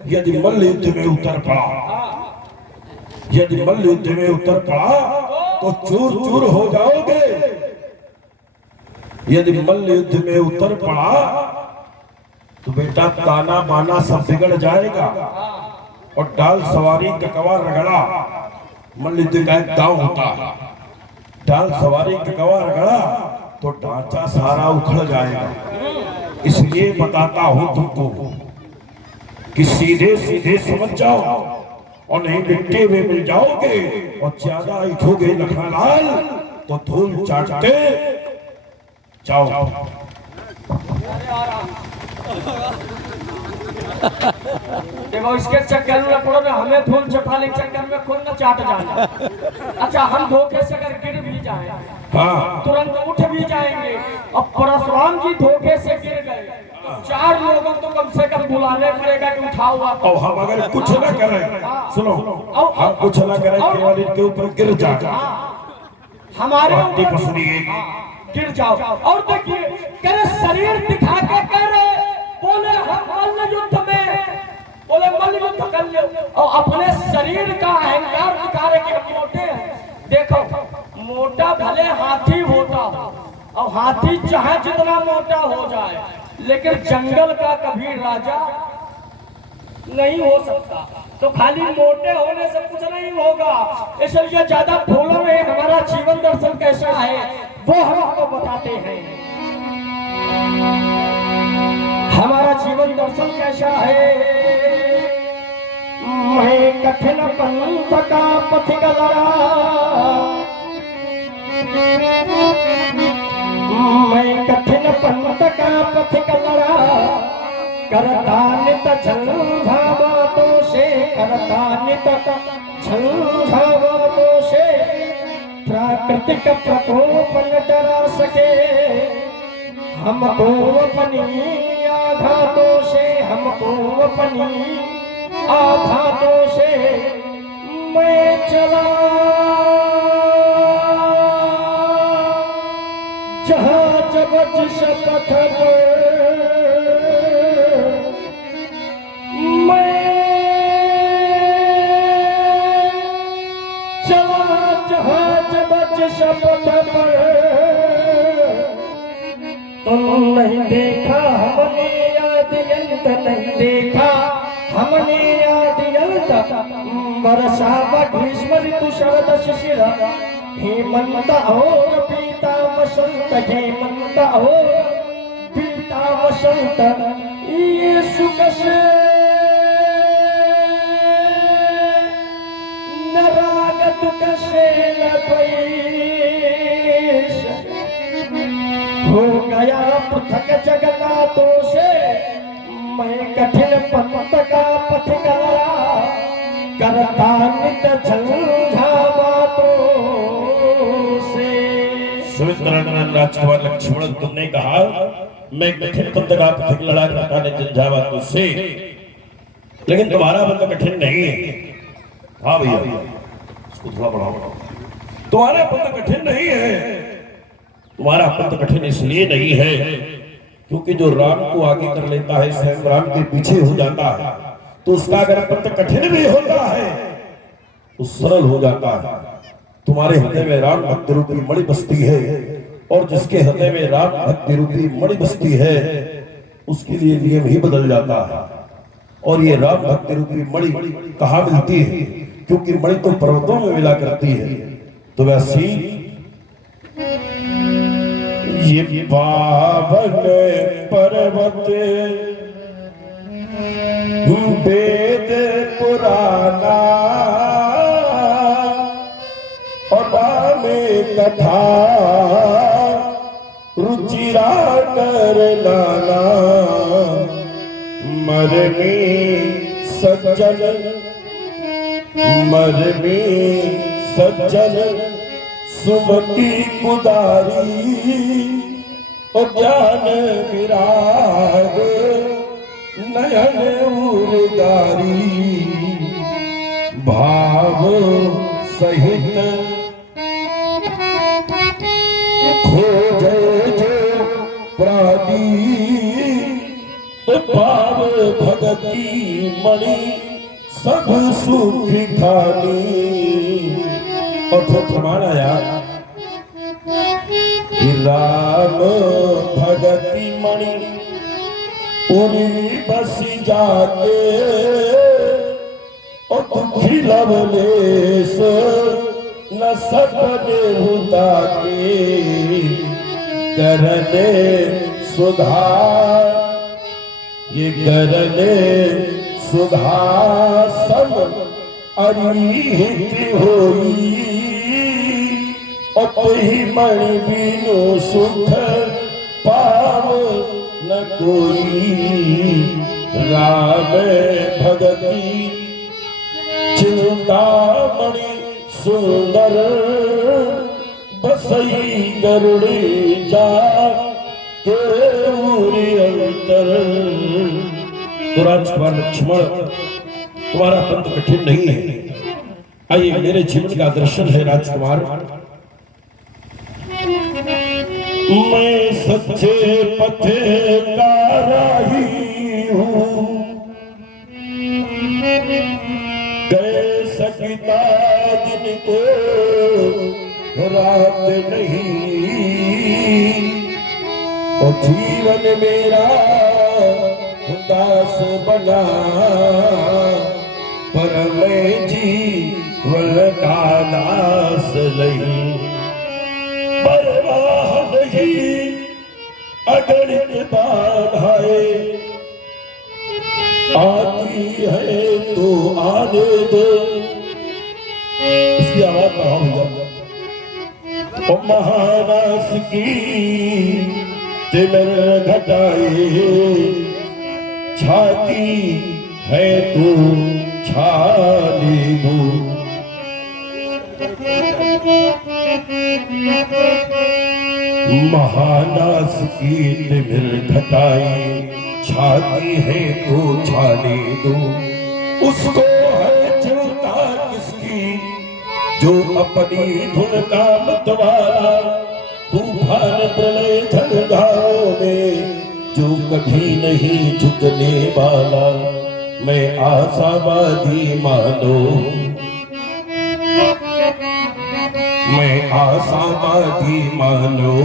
यदि मल्ल युद्ध में उतर पड़ा तो चूर चूर हो जाओगे यदि मल्ल युद्ध में उतर पड़ा तो बेटा ताना बाना सब बिगड़ जाएगा और डाल सवारी ककवा रगड़ा मल्ल युद्ध का एक दांव होता है डाल सवारी ककवा रगड़ा तो ढांचा सारा उखड़ जाएगा इसलिए बताता हूं तुमको कि सीधे सीधे समझ जाओ और नहीं मिट्टी में मिल जाओगे और ज्यादा इठोगे लखनलाल तो धूल चाटते जाओ देखो इसके चक्कर में पड़ो ना हमें धूल चटाने के चक्कर में खुद न चाट जाना अच्छा हम धोखे से अगर गिर भी जाए हाँ तुरंत उठ भी जाएंगे और परशुराम जी धोखे से गिर गए तो 4 लोगों तो कम से कम बुलाने पड़ेगा कि उठाओ आप और हम अगर कुछ न करें सुनो हम कुछ न करें केवल इनके ऊपर गिर जाए हमारे गिर जाओ और देखिए करे शरीर दिखा के कह रहे बोले हम मल्ल युद्ध कर ले और अपने शरीर का अहंकार दिखा रहे कि हम मोटे हैं देखो मोटा भले हाथी होता और हाथी चाहे जितना मोटा हो जाए लेकिन जंगल का कभी राजा नहीं हो सकता तो खाली मोटे होने से कुछ नहीं होगा इसलिए ज्यादा फूलों में हमारा जीवन दर्शन कैसा है वो हम आपको बताते हैं हमारा जीवन दर्शन कैसा है मैं कठिन पंथ का पथिक लड़ा मैं कठिन पंत का पथिक लड़ा, करता नित झंझा बातों से, करता नित झंझा बातों से, प्राकृतिक प्रकोप न डरा सके हमको अपनी आघातों से, हमको अपनी आघातों से। मैं चला जहाँ जब जिस पथ पर, मैं चला जहाँ जब जिस पथ पर, तुम नहीं देखा हमने आदियंत, नहीं देखा हमने आदियंत। वर्षा ग्रीष्म ऋतु शरद शिशिर, हेमंत और पीता वसंत, हेमंत और पीता वसंत। ये सुख से न राग दुख से न द्वेष, हो गया पृथक जगन्नाथों से। मैं कठिन पंथ का पथिक लड़ा, करता नित झंझा बातों से। सुमित्रानंद राजकुमार लक्ष्मण, तुमने कहा मैं कठिन पंथ का पथिक लड़ा, करता नित झंझा बातों से, लेकिन तुम्हारा पंथ कठिन नहीं है। हाँ भैया, इसको थोड़ा बढ़ाओ। तुम्हारा पंथ कठिन नहीं है। तुम्हारा पंथ कठिन इसलिए नहीं है क्योंकि जो राम को आगे कर लेता है, स्वयं राम के पीछे हो जाता है, तो उसका अगर पंथ कठिन भी होता है तो सरल हो जाता है। तुम्हारे हृदय में राम भक्ति रूपी मणि बसती है, और जिसके हृदय में राम भक्ति रूपी मणि बसती है उसके लिए नियम ही बदल जाता है। और ये राम भक्ति रूपी मणि कहाँ मिलती है? क्योंकि मणि तो पर्वतों में मिला करती है। तो वैसी ये पावन पर्वत वेद पुराना, और में कथा रुचिरा कर लाना। मरमी सज्जन, मरमी सज्जन सुमति कुदारी, और ज्ञान विराग नयन उदारी। भाव सहित खोजे जो प्राणी, भाव भगति मणि सब सुख खानी। और फिर प्रमाण आया कि राम भगति मणि उरी बस जाके, और दुखी लवलेश न सपने भूता के। करने सुधार, ये करने सुधासन अरिहित होई, और ही मणि बिनु सुख पाव न कोई। राम भगति चिंतामणि सुंदर, बसई गरुड़ी जा के उरी अंतर। तो राजकुमार लक्ष्मण, तुम्हारा पंथ कठिन नहीं है। आइए मेरे जीवन का दर्शन है राजकुमार। मैं सच्चे पथे का राही हूँ, कह सकता जिनको रात नहीं। और जीवन मेरा दास बना, पर मैं जीवन का दास नहीं। परवाह नहीं अगणित बाधाएं आती है तो आने दो। इसकी आवाज बढ़ाओ भैया। और महारास की तिमिर घटाए, छाती है तू छाने दो। महानास की तिमिर घटाए, छाती है तो छाने दो। उसको है चिंता किसकी जो अपनी धुन का मतवाला, तूफान प्रलय झंझाओं में जो कभी नहीं झुकने वाला। मैं आशावादी मानो, मैं आशावादी मानो,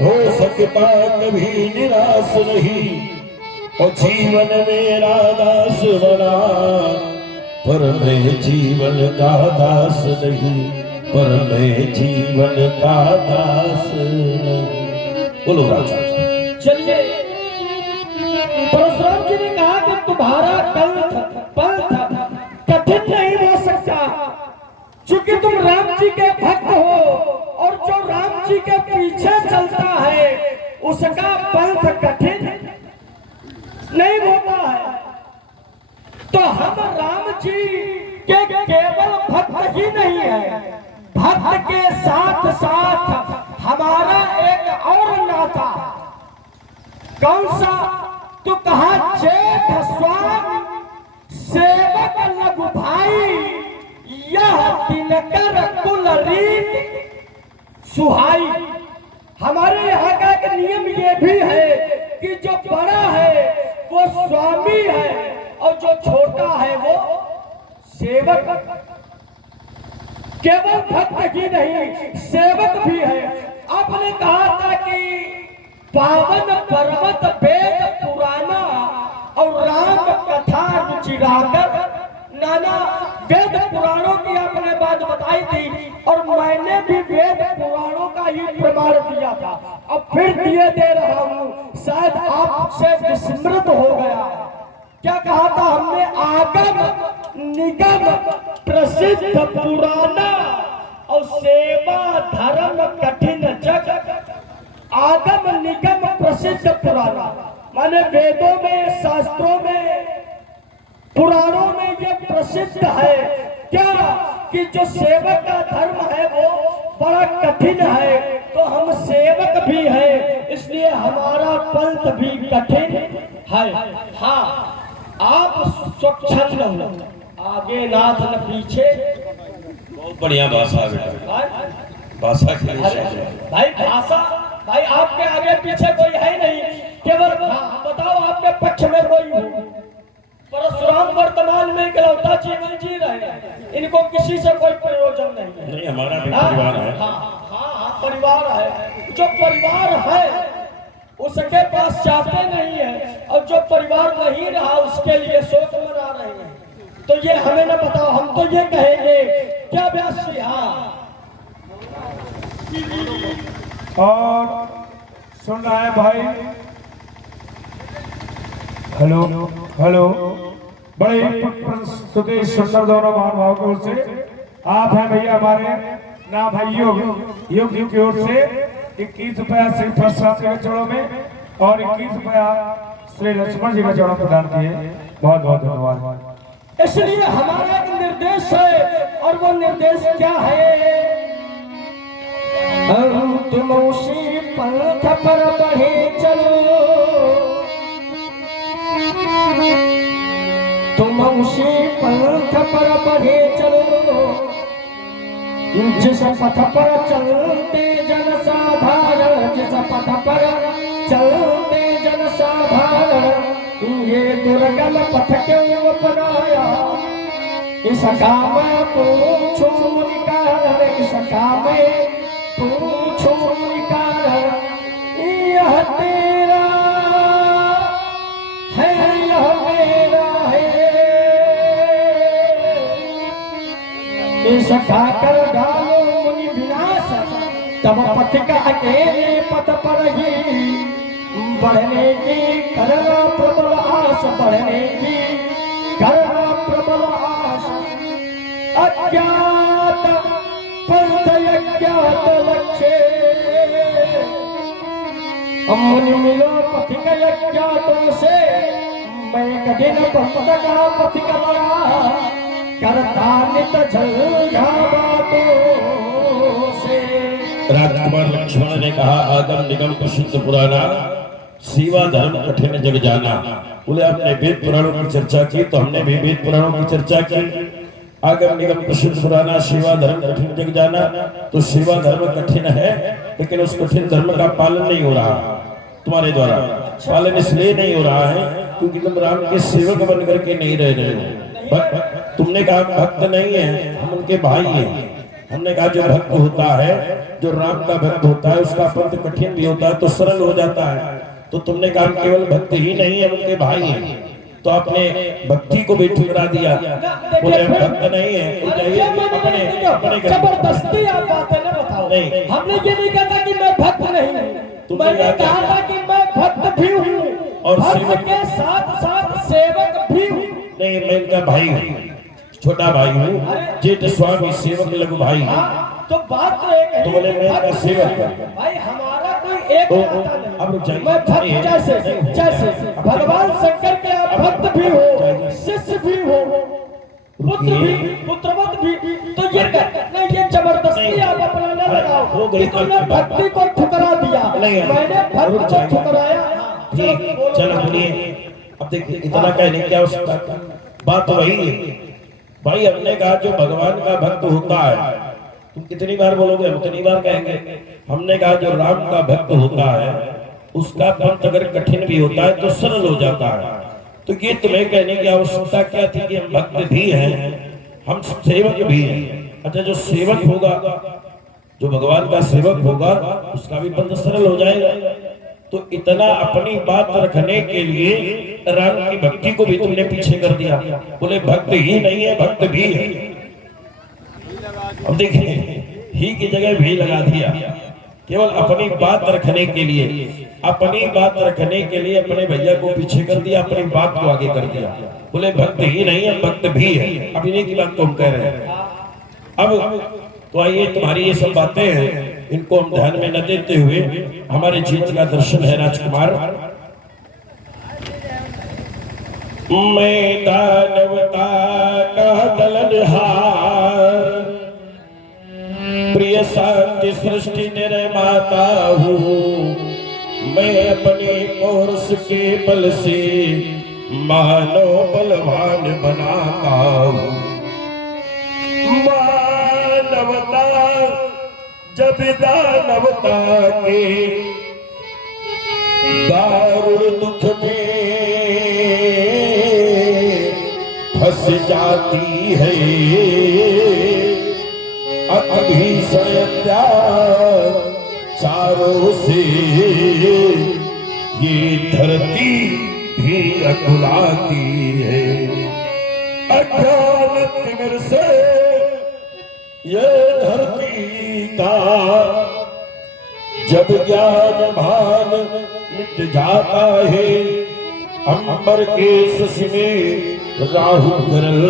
हो सकता कभी निराश नहीं और जीवन मेरा दास बना, पर मैं जीवन का दास नहीं, पर मैं जीवन का दास नहीं। बोलो राजा। चलिए, परशुराम जी ने कहा कि तुम्हारा पंथ कठिन नहीं हो सकता, क्योंकि तुम राम जी के भक्त हो और जो राम जी के पीछे चलता है उसका पंथ कठिन नहीं होता है। तो हम राम जी के केवल भक्त ही नहीं है, भक्त के साथ साथ हमारा एक और नाता। कौन सा? तो कहा जेठ स्वामी सेवक लघु भाई, यह दिनकर कुल रीत सुहाई। हमारे यहाँ का एक नियम ये भी है कि जो बड़ा है वो स्वामी है और जो छोटा है वो सेवक। केवल भक्त ही नहीं, सेवक भी है। आपने कहा था कि पावन पर्वत वेद पुराना और राम कथा रुचिराकर, नाना वेद पुराणों की आपने बात बताई थी और मैंने भी वेद पुराणों का ही प्रमाण दिया था, अब फिर दिए दे रहा हूँ, शायद आपसे विस्मृत हो गया। क्या कहा था हमने? आगम निगम प्रसिद्ध पुराना और सेवा धर्म कठिन जग। आगम निगम प्रसिद्ध पुराना माने वेदों में, शास्त्रों में, पुराणों में ये प्रसिद्ध है क्या कि जो सेवक का धर्म है वो बड़ा कठिन है। तो हम सेवक भी है, इसलिए हमारा पंथ भी कठिन है। हाँ, आप स्वच्छंद हो, आगे नाथ न पीछे। बहुत बढ़िया भाषा बेटा, भाषा के भाई भाषा, भाई आपके आगे पीछे कोई है नहीं, केवल बताओ आपके पक्ष में कोई हो। परशुराम वर्तमान में इकलौता जीवन जी रहे, इनको किसी से कोई प्रयोजन नहीं। नहीं, हमारा भी परिवार है। हाँ, परिवार है। जो परिवार है उसके पास चाहते नहीं है, और जो परिवार नहीं रहा उसके लिए शोक मना रहे हैं। तो ये हमें न बताओ, हम तो ये कहेंगे क्या व्यास जी। हाँ, और सुन रहा है भाई? हेलो हेलो, बड़े प्रस्तुति सुंदर दोनों महानुभाव की ओर से आप हैं भैया हमारे ना भाइयों योग की ओर से 21 रुपया श्री प्रसाद के चरणों में और 21 रुपया श्री लक्ष्मण जी के चरणों प्रदान किए। बहुत बहुत धन्यवाद। इसलिए हमारा एक निर्देश है और वो निर्देश क्या है? तुम उसी पंथ पर बढ़े चलो, तुम उसी पंथ पर बढ़े चलो, जिस पथ पर चलते जन साधारण, जिस पथ पर चलते जन साधारण, ये दुर्गम पथ क्यों अपनाया? इस काम पूछो निकाल, इस काम पूछो निकाल, यह तेरा है यह मेरा है। इस खाकर डालो मुनि विनाश, तब पथ का अकेले पथ पर ही बढ़ने की करना प्रबल आस, बढ़ने की करना प्रबल आस। अज्ञात पंथ अज्ञात लक्ष्य, मन मिलो पथिक अज्ञातों से, मैं कभी न पंथगा पथिक लड़ा, करता नित झंझावातों से। राजकुमार लक्ष्मण ने कहा, आगम निगम प्रसिद्ध पुराना, सेवा धर्म कठिन जग जाना। बोले आपने वेद पुराणों की चर्चा की, तो हमने भी वेद पुराणों की चर्चा की। आगम निगम प्रसिद्ध पुराना, सेवा धर्म कठिन जग जाना। तो सेवा धर्म कठिन है, लेकिन उस कठिन धर्म का पालन नहीं हो रहा तुम्हारे द्वारा। पालन इसलिए नहीं हो रहा है क्योंकि तुम राम के सेवक बन करके नहीं रह रहे हो। तुमने कहा भक्त नहीं है, हम उनके भाई हैं। हमने कहा जो भक्त होता है, जो राम का भक्त होता है, उसका पंथ कठिन भी होता है तो सरल हो जाता है। तो तुमने कहा केवल भक्त ही नहीं है, उनके भाई हैं, तो आपने भक्ति को भी ठुकरा दिया। बोले हम भक्त नहीं है, अपने जबरदस्ती आप बातें न बताओ। नहीं, हमने ये नहीं कहा कि मैं भक्त नहीं हूँ, मैंने कहा था कि मैं भक्त भी हूँ और भक्त के साथ साथ सेवक भी हूँ। नहीं, मैं इनका भाई हूँ, छोटा भाई हूँ, जेठ स्वामी सेवक लघु भाई हूँ। तो बात तो एक है, तो बोले मैं इनका सेवक भाई हमारा कोई एक नाता नहीं। अब रुक जाइए। मैं भक्त जैसे भगवान शंकर के आप भक्त भी हो, शिष्य भी हो, पुत्र भी, पुत्रवत भी, तो ये जबरदस्ती आप अपना न लगाओ। हो गई, तुमने भक्ति को ठुकरा दिया, नहीं, मैंने भक्त को ठुकराया। चलो बोलिए। अब देखिए इतना कहने क्या उसका बात तो वही है भाई। हमने कहा जो भगवान का भक्त होता है, तुम कितनी बार बोलोगे, हम कितनी बार कहेंगे। हमने कहा जो राम का भक्त होता है, उसका पंथ अगर कठिन भी होता है तो सरल हो जाता है। तो ये तुम्हें कहने की आवश्यकता क्या थी कि हम भक्त भी हैं, हम सेवक भी हैं। अच्छा, जो सेवक होगा, जो भगवान का सेवक होगा, उसका भी पंथ सरल हो जाएगा। तो इतना अपनी बात रखने के लिए राम की भक्ति को भी तुमने पीछे कर दिया। बोले भक्त ही नहीं है, भक्त भी है। अब देखिए, ही की जगह भी लगा दिया, केवल अपनी बात रखने के लिए, अपनी बात रखने के लिए अपने भैया को पीछे कर दिया, अपनी बात को आगे कर दिया। बोले भक्त ही नहीं है, भक्त भी है। अब इन्हीं की बात को हम कह रहे हैं। अब तो आइए, तुम्हारी ये सब बातें हैं, इनको हम ध्यान में न देते हुए हमारे जीवन का दर्शन है। राजकुमार, मैं दानवता का दलनहार, प्रिय शांति सृष्टि निर्माता हूँ। मैं अपने कोर्स के बल से मानव बलवान बनाता हूँ। मानवता जब दानवता के दारुण दुख में फंस जाती है, अभीषण चारों से ये धरती भी अकुलाती है। अज्ञान तिमिर से ये धरती का जब ज्ञान भान मिट जाता है, अंबर के शशि में राहु गरल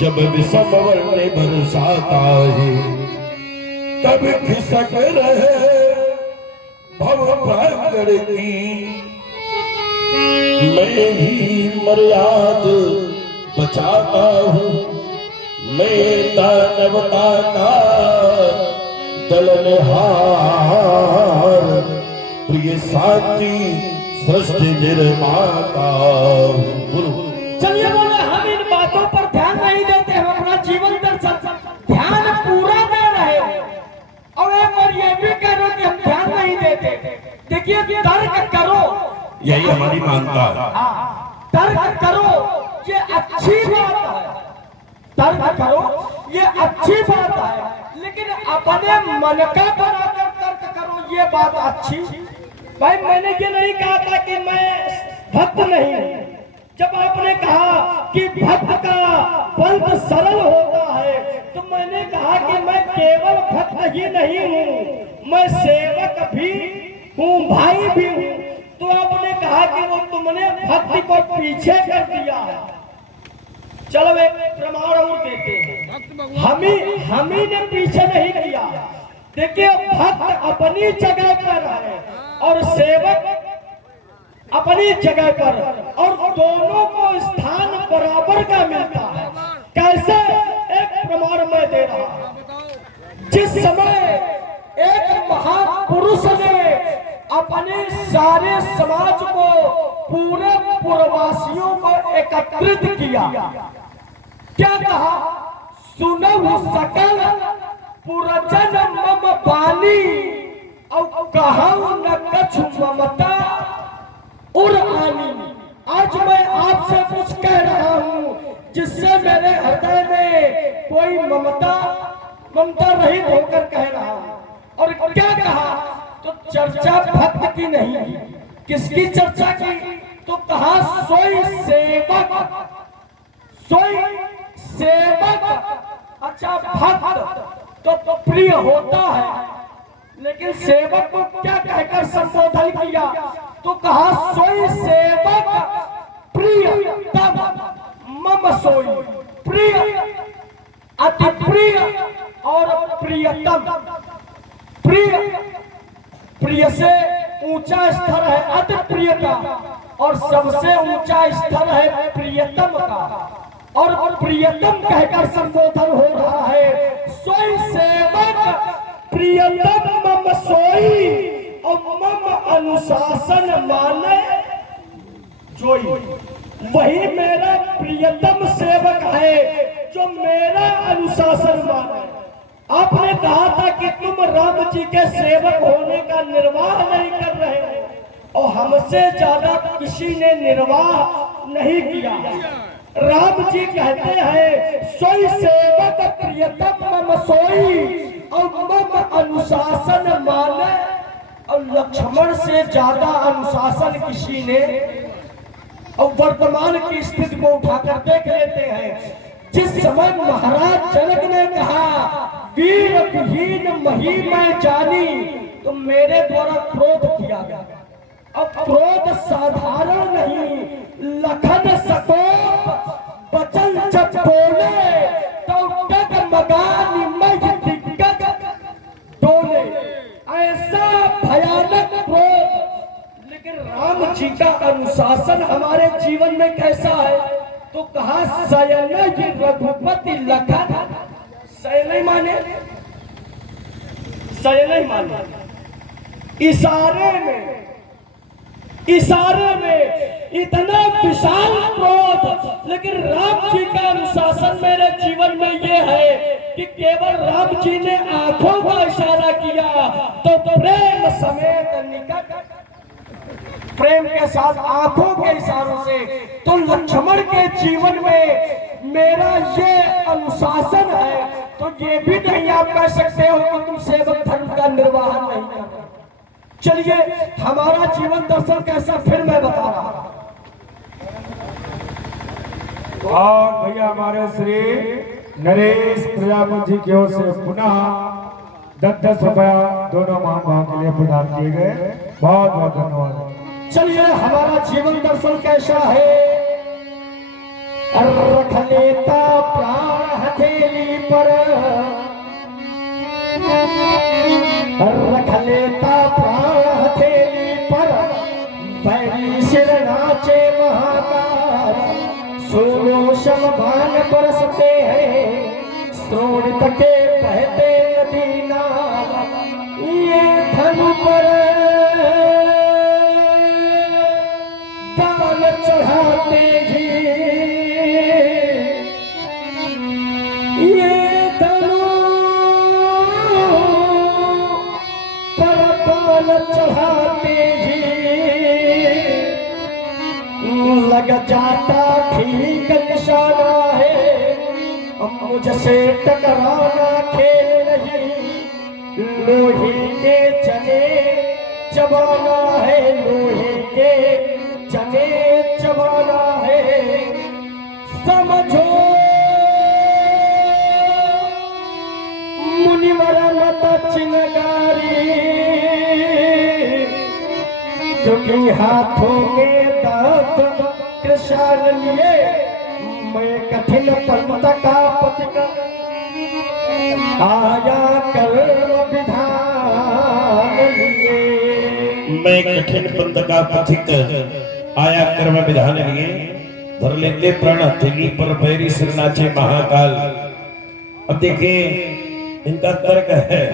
जब विषम वर्ण बरसाता है, तब खिसक रहे भव प्रांगण की मैं ही मर्याद बचाता हूँ। मैं दानवता का दलनहार, प्रिय साथी सृष्टि निर्माता। चलिए बोले, हम इन बातों पर ध्यान नहीं देते, हम अपना जीवन दर्शन ध्यान पूरा दे रहे हो। और एक बार ये भी कह रहे हो कि हम ध्यान नहीं देते। देखिए, तर्क करो, यही हमारी मानता है। तर्क करो, ये अच्छी बात है। तर्क करो, ये अच्छी बात है, लेकिन अपने मन का बनाकर तर्क करो, ये बात अच्छी। भाई मैंने ये नहीं कहा था कि मैं भक्त नहीं हूं। जब आपने कहा कि भक्त का पंथ सरल होता है, तो मैंने कहा कि मैं केवल भक्त ही नहीं हूँ, मैं सेवक भी हूँ, भाई भी हूँ। तो आपने कहा कि वो तुमने भक्ति को पीछे कर दिया है। चलो एक प्रमाण और देते हैं, हम ही ने पीछे नहीं किया। देखिए, भक्त अपनी जगह पर है, और सेवक अपनी जगह पर, और दोनों को स्थान बराबर का मिलता है। कैसे? एक प्रमाण मैं दे रहा हूं। जिस समय एक महापुरुष ने अपने सारे समाज को, पूरे पुरवासियों को एकत्रित किया, क्या कहा? सुनहु सकल पुरजन मम बानी, और कहूं न कछु ममता उर आनी। आज मैं आपसे कुछ कह रहा हूं जिससे मेरे हृदय में कोई ममता रहित होकर कह रहा हूं। और क्या कहा? तो चर्चा भक्त की नहीं, किसकी चर्चा की? तो कहा सोई सेवक। अच्छा, भक्त तो प्रिय होता है, लेकिन सेवक को क्या कहकर संबोधन किया? तो कहा सोई सेवक प्रियतम मम सोई। प्रिय, अति प्रिय और प्रियतम। प्रिय से ऊंचा स्तर है अति प्रियता, और सबसे ऊंचा स्तर है प्रियतम का। और प्रियतम कहकर संबोधन हो रहा है। सोई सेवक प्रियतम मम सोई, और मम अनुशासन माने जोई। वही मेरा प्रियतम सेवक है जो मेरा अनुशासन माने। आपने कहा था कि तुम राम जी के सेवक होने का निर्वाह नहीं कर रहे हो, और हमसे ज्यादा किसी ने निर्वाह नहीं किया। राम जी कहते हैं सोई सेवक प्रियतम मम सोई, और मम अनुशासन माने। और लक्ष्मण से ज्यादा अनुशासन किसी ने, और वर्तमान की स्थिति को उठाकर देख लेते हैं। जिस समय महाराज जनक ने कहा वीर विहीन मही मैं जानी, तो मेरे द्वारा क्रोध किया गया। अब क्रोध साधारण नहीं, लखन सकोप बचन जब बोले, तो डगमगानी मई दिग्गज डोले। ऐसा भयानक क्रोध। लेकिन राम जी का अनुशासन हमारे जीवन में कैसा है? तो कहा शयन रघुपति लखन। शयन नहीं माने, इशारे में इतना विशाल क्रोध। लेकिन राम जी का अनुशासन मेरे जीवन में ये है कि केवल राम जी ने आंखों का इशारा किया तो प्रेम समेत निकट, प्रेम के साथ आंखों के इशारों से। तो लक्ष्मण के जीवन में मेरा ये अनुशासन है, तो ये भी नहीं आप कह सकते हो कि तुम सेवक धर्म का निर्वाह नहीं कर रहे। चलिए हमारा जीवन दर्शन कैसा, फिर मैं बता रहा हूं। और भैया हमारे श्री नरेश प्रजापति जी की ओर से पुनः 10-10 रुपया दोनों महानुभाव के लिए प्रदान किए गए। बहुत बहुत धन्यवाद। चलिए हमारा जीवन दर्शन कैसा है। रख लेता प्राण हथेली पर, रख लेता प्राण हथेली पर, बैरी सिर नाचे महाकाल। सोनो शमबान बरसते हैं, श्रोणित के बहते नदी नाल। ये धन पर बाल चढ़ाते जी, ये धनु पर बाल चढ़ाते जी। लग जाता ठीक निशाना है, मुझसे टकराना खेल नहीं। लोहे के चने चबाना है, लोहे के चने चबाना है। समझो मुनिवर मत चिनगारी, क्योंकि हाथों में दांत कृष्ण लिए। मैं कठिन पंथ का पथिक आया कर्म विधान लिए। मैं कठिन पंथ का पथिक आया कर्म विधान लिए धर लेते प्राण हथेली पर बैरी सिर नाचे महाकाल। अब देखिए इनका तर्क है,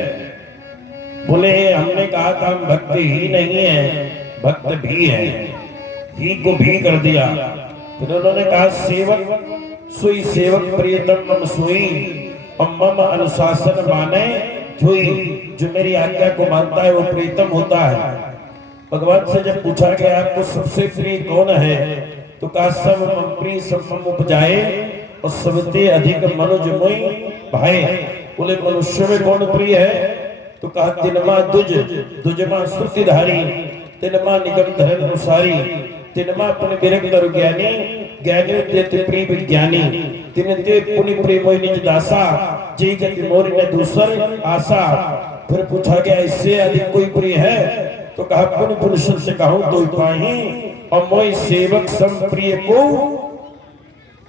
बोले हमने कहा था हम भक्त ही नहीं है, भक्त भी है, ही को भी कर दिया। फिर उन्होंने कहा सेवक सोई सेवक प्रियतम मम सोई और मम अनुशासन माने जोई, जो मेरी आज्ञा को मानता है वो प्रियतम होता है। भगवान से जब पूछा गया आपको सबसे प्रिय कौन है, तो कहा सब मम प्रिय सब मम उपजाए और सबते अधिक मनुज मोई भाई। बोले मनुष्य में कौन प्रिय है, तो कहा तिनमा दुज दुजमा श्रुतिधारी, तिनमा निगम धरन अनुसारी, तिनमा अपने विरक्त ज्ञानी, ज्ञानी ते प्रिय विज्ञानी, तिनते पुनि प्रेम निज दासा, जी गति मोरी ने दूसर आशा। फिर पूछा गया इससे अधिक कोई प्रिय है, तो कहा पुनि पुरुष से कहूं तो पाही और मोई सेवक सम प्रिय को,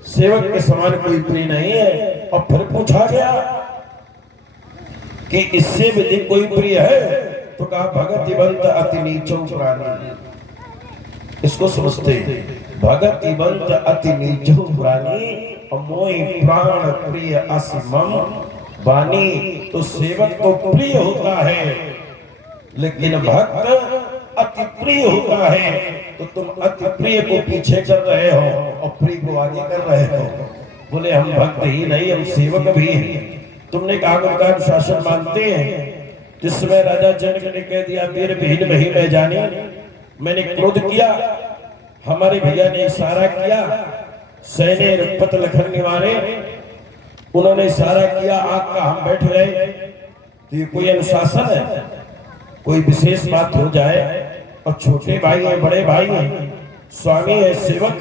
सेवक के समान कोई प्रिय नहीं है। और फिर पूछा गया कि इससे भी कोई प्रिय है, तो कहा भगति बंत अति नीचो पुरानी। इसको समझते भगति बंत अति नीचो पुरानी और मोई प्राण प्रिय असीमम वाणी। तो सेवक तो प्रिय होता है लेकिन भक्त अति प्रिय होता है, तो तुम अति प्रिय को पीछे कर रहे हो और प्रिय को आगे कर रहे हो। बोले हम भक्त ही नहीं हम सेवक भी हैं। तुमने कहा उनका अनुशासन मानते हैं, जिसमें राजा जनक ने कह दिया वीर विहीन वही मैं जानी, मैंने क्रोध किया, हमारे भैया ने इशारा किया, सैने रघुपत लखन निवारे, उन्होंने इशारा किया आग का हम बैठ गए। तो ये कोई अनुशासन है? कोई विशेष बात हो जाए और छोटे भाई हैं बड़े भाई हैं, स्वामी है सेवक,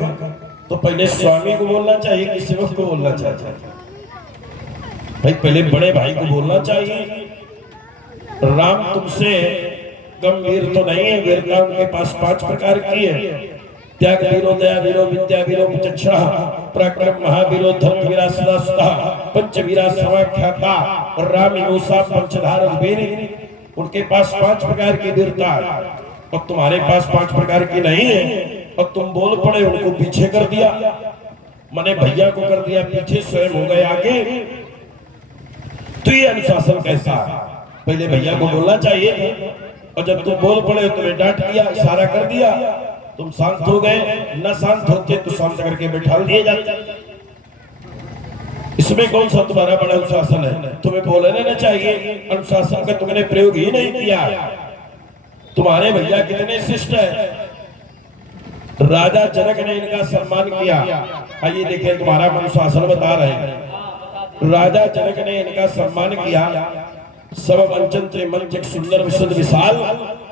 तो पहले स्वामी को बोलना चाहिए कि सेवक को बोलना चाहिए? भाई पहले बड़े भाई को बोलना चाहिए। राम तुमसे कम वीर तो नहीं है, वीरता उनके पास 5 प्रकार की है, त्याग वीरो दया वीरो विद्या वीरो विचक्षणा पराक्रम महावीरो धर्म वीरा सदा सुधा पंच वीरा समाख्याता और राम योसा पंचधार वीर। उनके पास 5 प्रकार की वीरता है और तुम्हारे पास 5 प्रकार की नहीं है, और तुम बोल पड़े उनको पीछे कर दिया, मैंने भैया को कर दिया पीछे, स्वयं हो गए आगे। तो ये अनुशासन कैसा है? पहले भैया को बोलना चाहिए और जब तुम बोल पड़े तुम्हें डांट दिया, इशारा कर दिया, तुम शांत हो गए, न शांत होते तो शांत करके बैठा दिए जाते। इसमें कौन सा तुम्हारा बड़ा अनुशासन है? तुम्हें बोलने ना चाहिए, अनुशासन का तुमने प्रयोग ही नहीं किया। तुम्हारे भैया कितने शिष्ट है, राजा जनक ने इनका सम्मान किया। आइए देखिए तुम्हारा अनुशासन बता रहे हैं। राजा जनक ने इनका सम्मान किया, सब मंचन त्रिमंच सुंदर विशुद्ध विशाल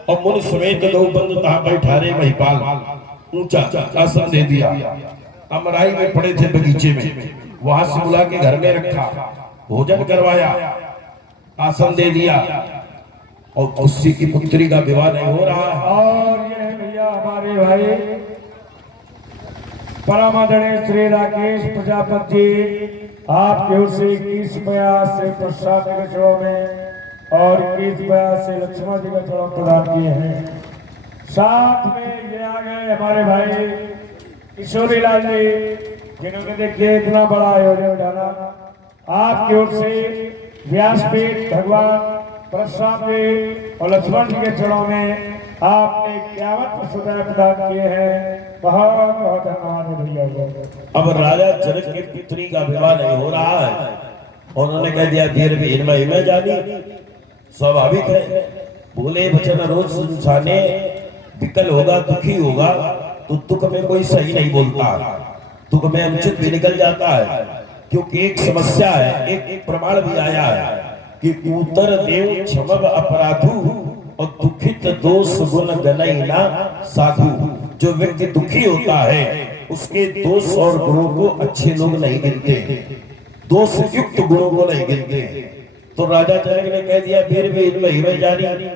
और मुनि समेत दो बंद तहा बैठारे महिपाल। ऊंचा आसन दे दिया, अमराई में पड़े थे बगीचे में, वहां से बुला के घर में रखा, भोजन करवाया, आसन दे दिया और उसी की पुत्री का विवाह नहीं हो रहा है। और ये है भैया हमारे भाई परम आदरणीय श्री राकेश प्रजापति जी, आपके ओर से 21 प्रयास से प्रसाद के चरणों में और 21 प्रयास से लक्ष्मण जी के चरणों प्रदान किए हैं। साथ में ये आ गए हमारे भाई किशोरी लाल जी, जिन्होंने देखिए इतना बड़ा आयोजन उठाना। आपकी ओर से व्यासपीठ भगवान परशुराम जी और लक्ष्मण जी के चरणों में आपने 51 सुधार प्रदान किए हैं। बहुत बहुत धन्यवाद भैया। अब राजा जनक की पुत्री का विवाह नहीं हो रहा है, उन्होंने कह दिया वीर विहीन मैं जानी। स्वाभाविक है, बोले वचन रोज सुनसाने, विकल होगा दुखी होगा तो दुख में कोई सही नहीं बोलता, दुख में अनुचित भी निकल जाता है। क्योंकि एक समस्या है, एक प्रमाण भी आया है कि उत्तर देव क्षमव अपराधु और दुखित दोष गुण गनई ना साधु। जो व्यक्ति दुखी होता है उसके दोष और गुणों को अच्छे लोग नहीं गिनते, दोष युक्त गुणों को नहीं गिनते। तो राजा जनक ने कह दिया वीर विहीन मैं जानी।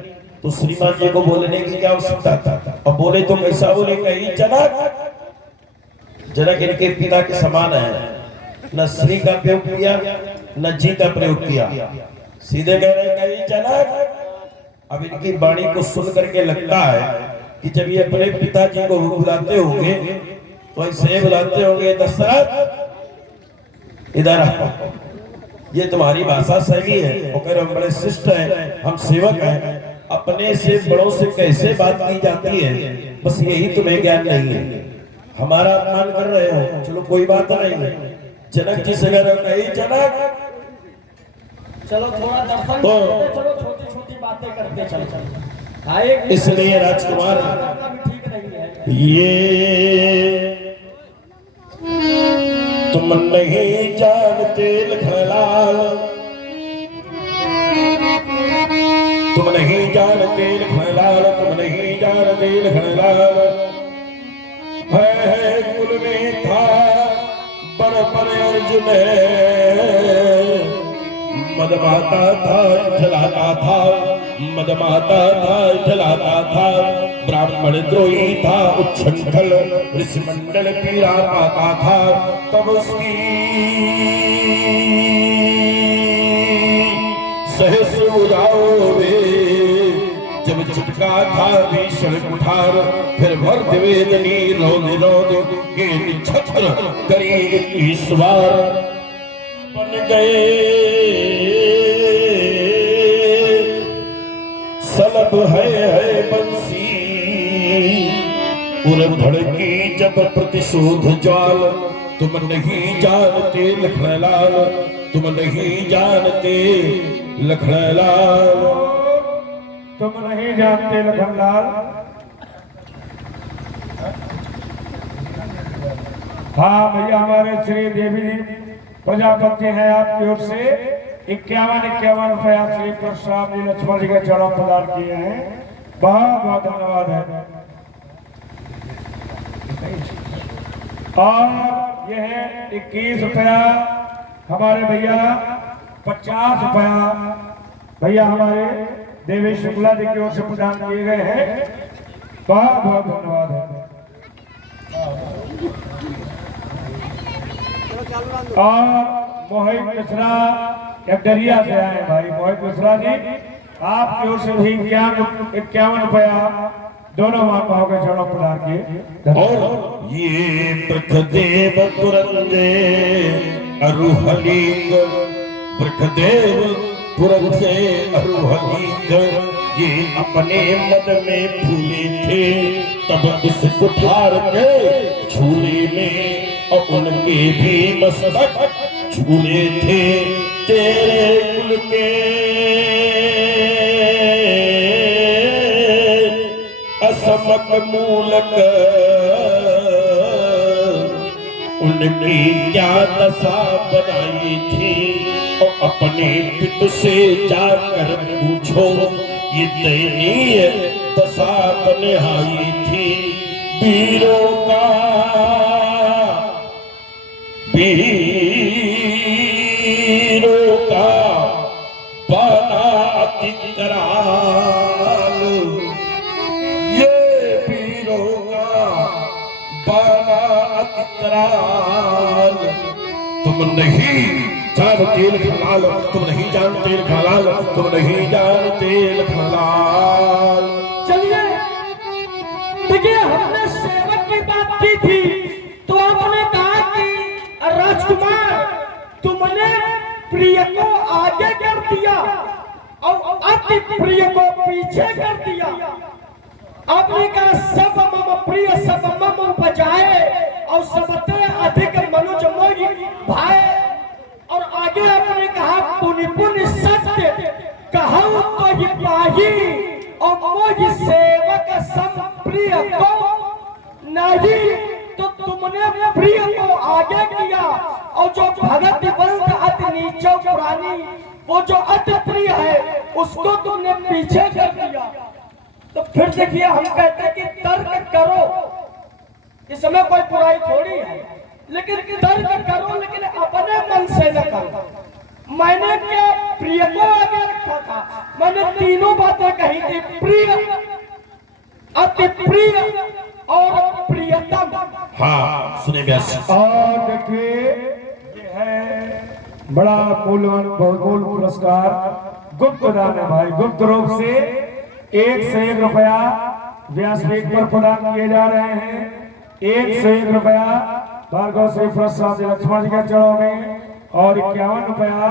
तो श्रीमान जी को बोलने की क्या आवश्यकता था? और बोले तो कैसा बोले, कही जनक, जनक इनके पिता के समान है, न श्री का प्रयोग किया न जी का प्रयोग किया, सीधे कह रहे कही जनक। अब इनकी वाणी को सुन करके लगता है कि जब ये अपने पिताजी को बुलाते होंगे तो ऐसे बुलाते होंगे, दशरथ इधर आओ, ये तुम्हारी भाषा शैली है। वो कह रहे हम बड़े शिष्ट हैं, हम सेवक हैं, अपने से बड़ों से कैसे बात की जाती है, बस यही तुम्हें ज्ञान नहीं है। हमारा अपमान कर रहे हो, चलो कोई बात नहीं है। जनक जी से कही, जनक चलो थोड़ा दर्शन तो करते चलो, छोटी छोटी बातें करते चलो चलो। हाँ, एक इसलिए राजकुमार करना भी ठीक नहीं है। ये तुम नहीं जानते लखनलाल, तुम नहीं जानते लखनलाल, तुम नहीं जानते लखनलाल। है कुल में था बरबर अर्जुन, मदमाता था जलाता था, मदमाता था जलाता था, ब्राह्मण द्रोही था उच्छृंखल, ऋषिमंडल पीड़ा पाता था। तब उसकी सहस उड़ाओगे, जब झटका था भीषण कुठार, फिर भर वेदनी रोद रोद के निछत्र करी ईश्वर। बन गए सलब है बंसी, उर भड़की जब प्रतिशोध ज्वाल। तुम नहीं जानते लखनलाल, तुम नहीं जानते लखनलाल, तुम नहीं जानते लखनलाल। हाँ भैया, हमारे श्री देवी प्रजापति हैं आपकी ओर से 51 रुपया श्री परशुराम जी लक्ष्मण जी के चरणों में प्रदान किए हैं। बहुत बहुत धन्यवाद है। और यह है 21 रुपया हमारे भैया, 50 रुपया भैया हमारे देवी शुक्ला जी की ओर से प्रदान किए गए हैं। बहुत बहुत धन्यवाद है। और मोहित मिश्रा डरिया से आए भाई, मोहित मिश्रा जी आपकी ओर से भी 51 रुपया दोनों माताओं के चरणों प्रदान किए। और ये ब्रखदेव पुरंदे अरुहलिंग, ब्रखदेव पुरंदे अरुहलिंग, ये अपने मद में फूले थे तब इस कुठार के झूले में, और उनके भी मस्तक झूले थे तेरे कुल के असमक मूलक। उनकी क्या दशा बनाई थी, और अपने पिता से जाकर पूछो, ये दयनीय दशा बनाई थी। वीरों का बाना अति कराल, ये वीरों का बाना अति कराल। तुम नहीं जानते लखनलाल, तुम नहीं जानते लखनलाल, तुम नहीं जानते लखनलाल। चलिए देखिए, हमने सेवक की बात की थी तो आपने कहा कि राजकुमार तुमने प्रिय को आगे कर दिया और अति प्रिय को पीछे कर दिया। आपने कहा सब मम प्रिय सब मम उपजाए, और सबते अधिक मनुज मोहि भाए। और आगे आपने कहा पुनि पुनि सत्य कहूं तो ये पाही, और मोहि सेवक सम प्रिय को नहीं। तो तुमने प्रिय को आगे किया, और जो भगत वर्ग अति नीचो पुरानी, वो जो अति प्रिय है उसको तुमने पीछे कर दिया। तो फिर देखिए, हम कहते हैं कि तर्क करो, इसमें कोई बुराई थोड़ी है, लेकिन तर्क करो, लेकिन अपने मन से न करो। मैंने क्या प्रिय को आगे रखा था, मैंने तीनों बातें कही थी, प्रिय, अति प्रिय और प्रियतम। हाँ सुने व्यास। और देखिए, ये है बड़ा मूल्यवान बहुमूल्य पुरस्कार, गुप्त दान है भाई, गुप्त रूप से 101 रुपया व्यासपीठ पर प्रदान किए जा रहे हैं। 101 रुपया भार्गव श्री प्रसाद लक्ष्मण जी के चरणों में और 51 रुपया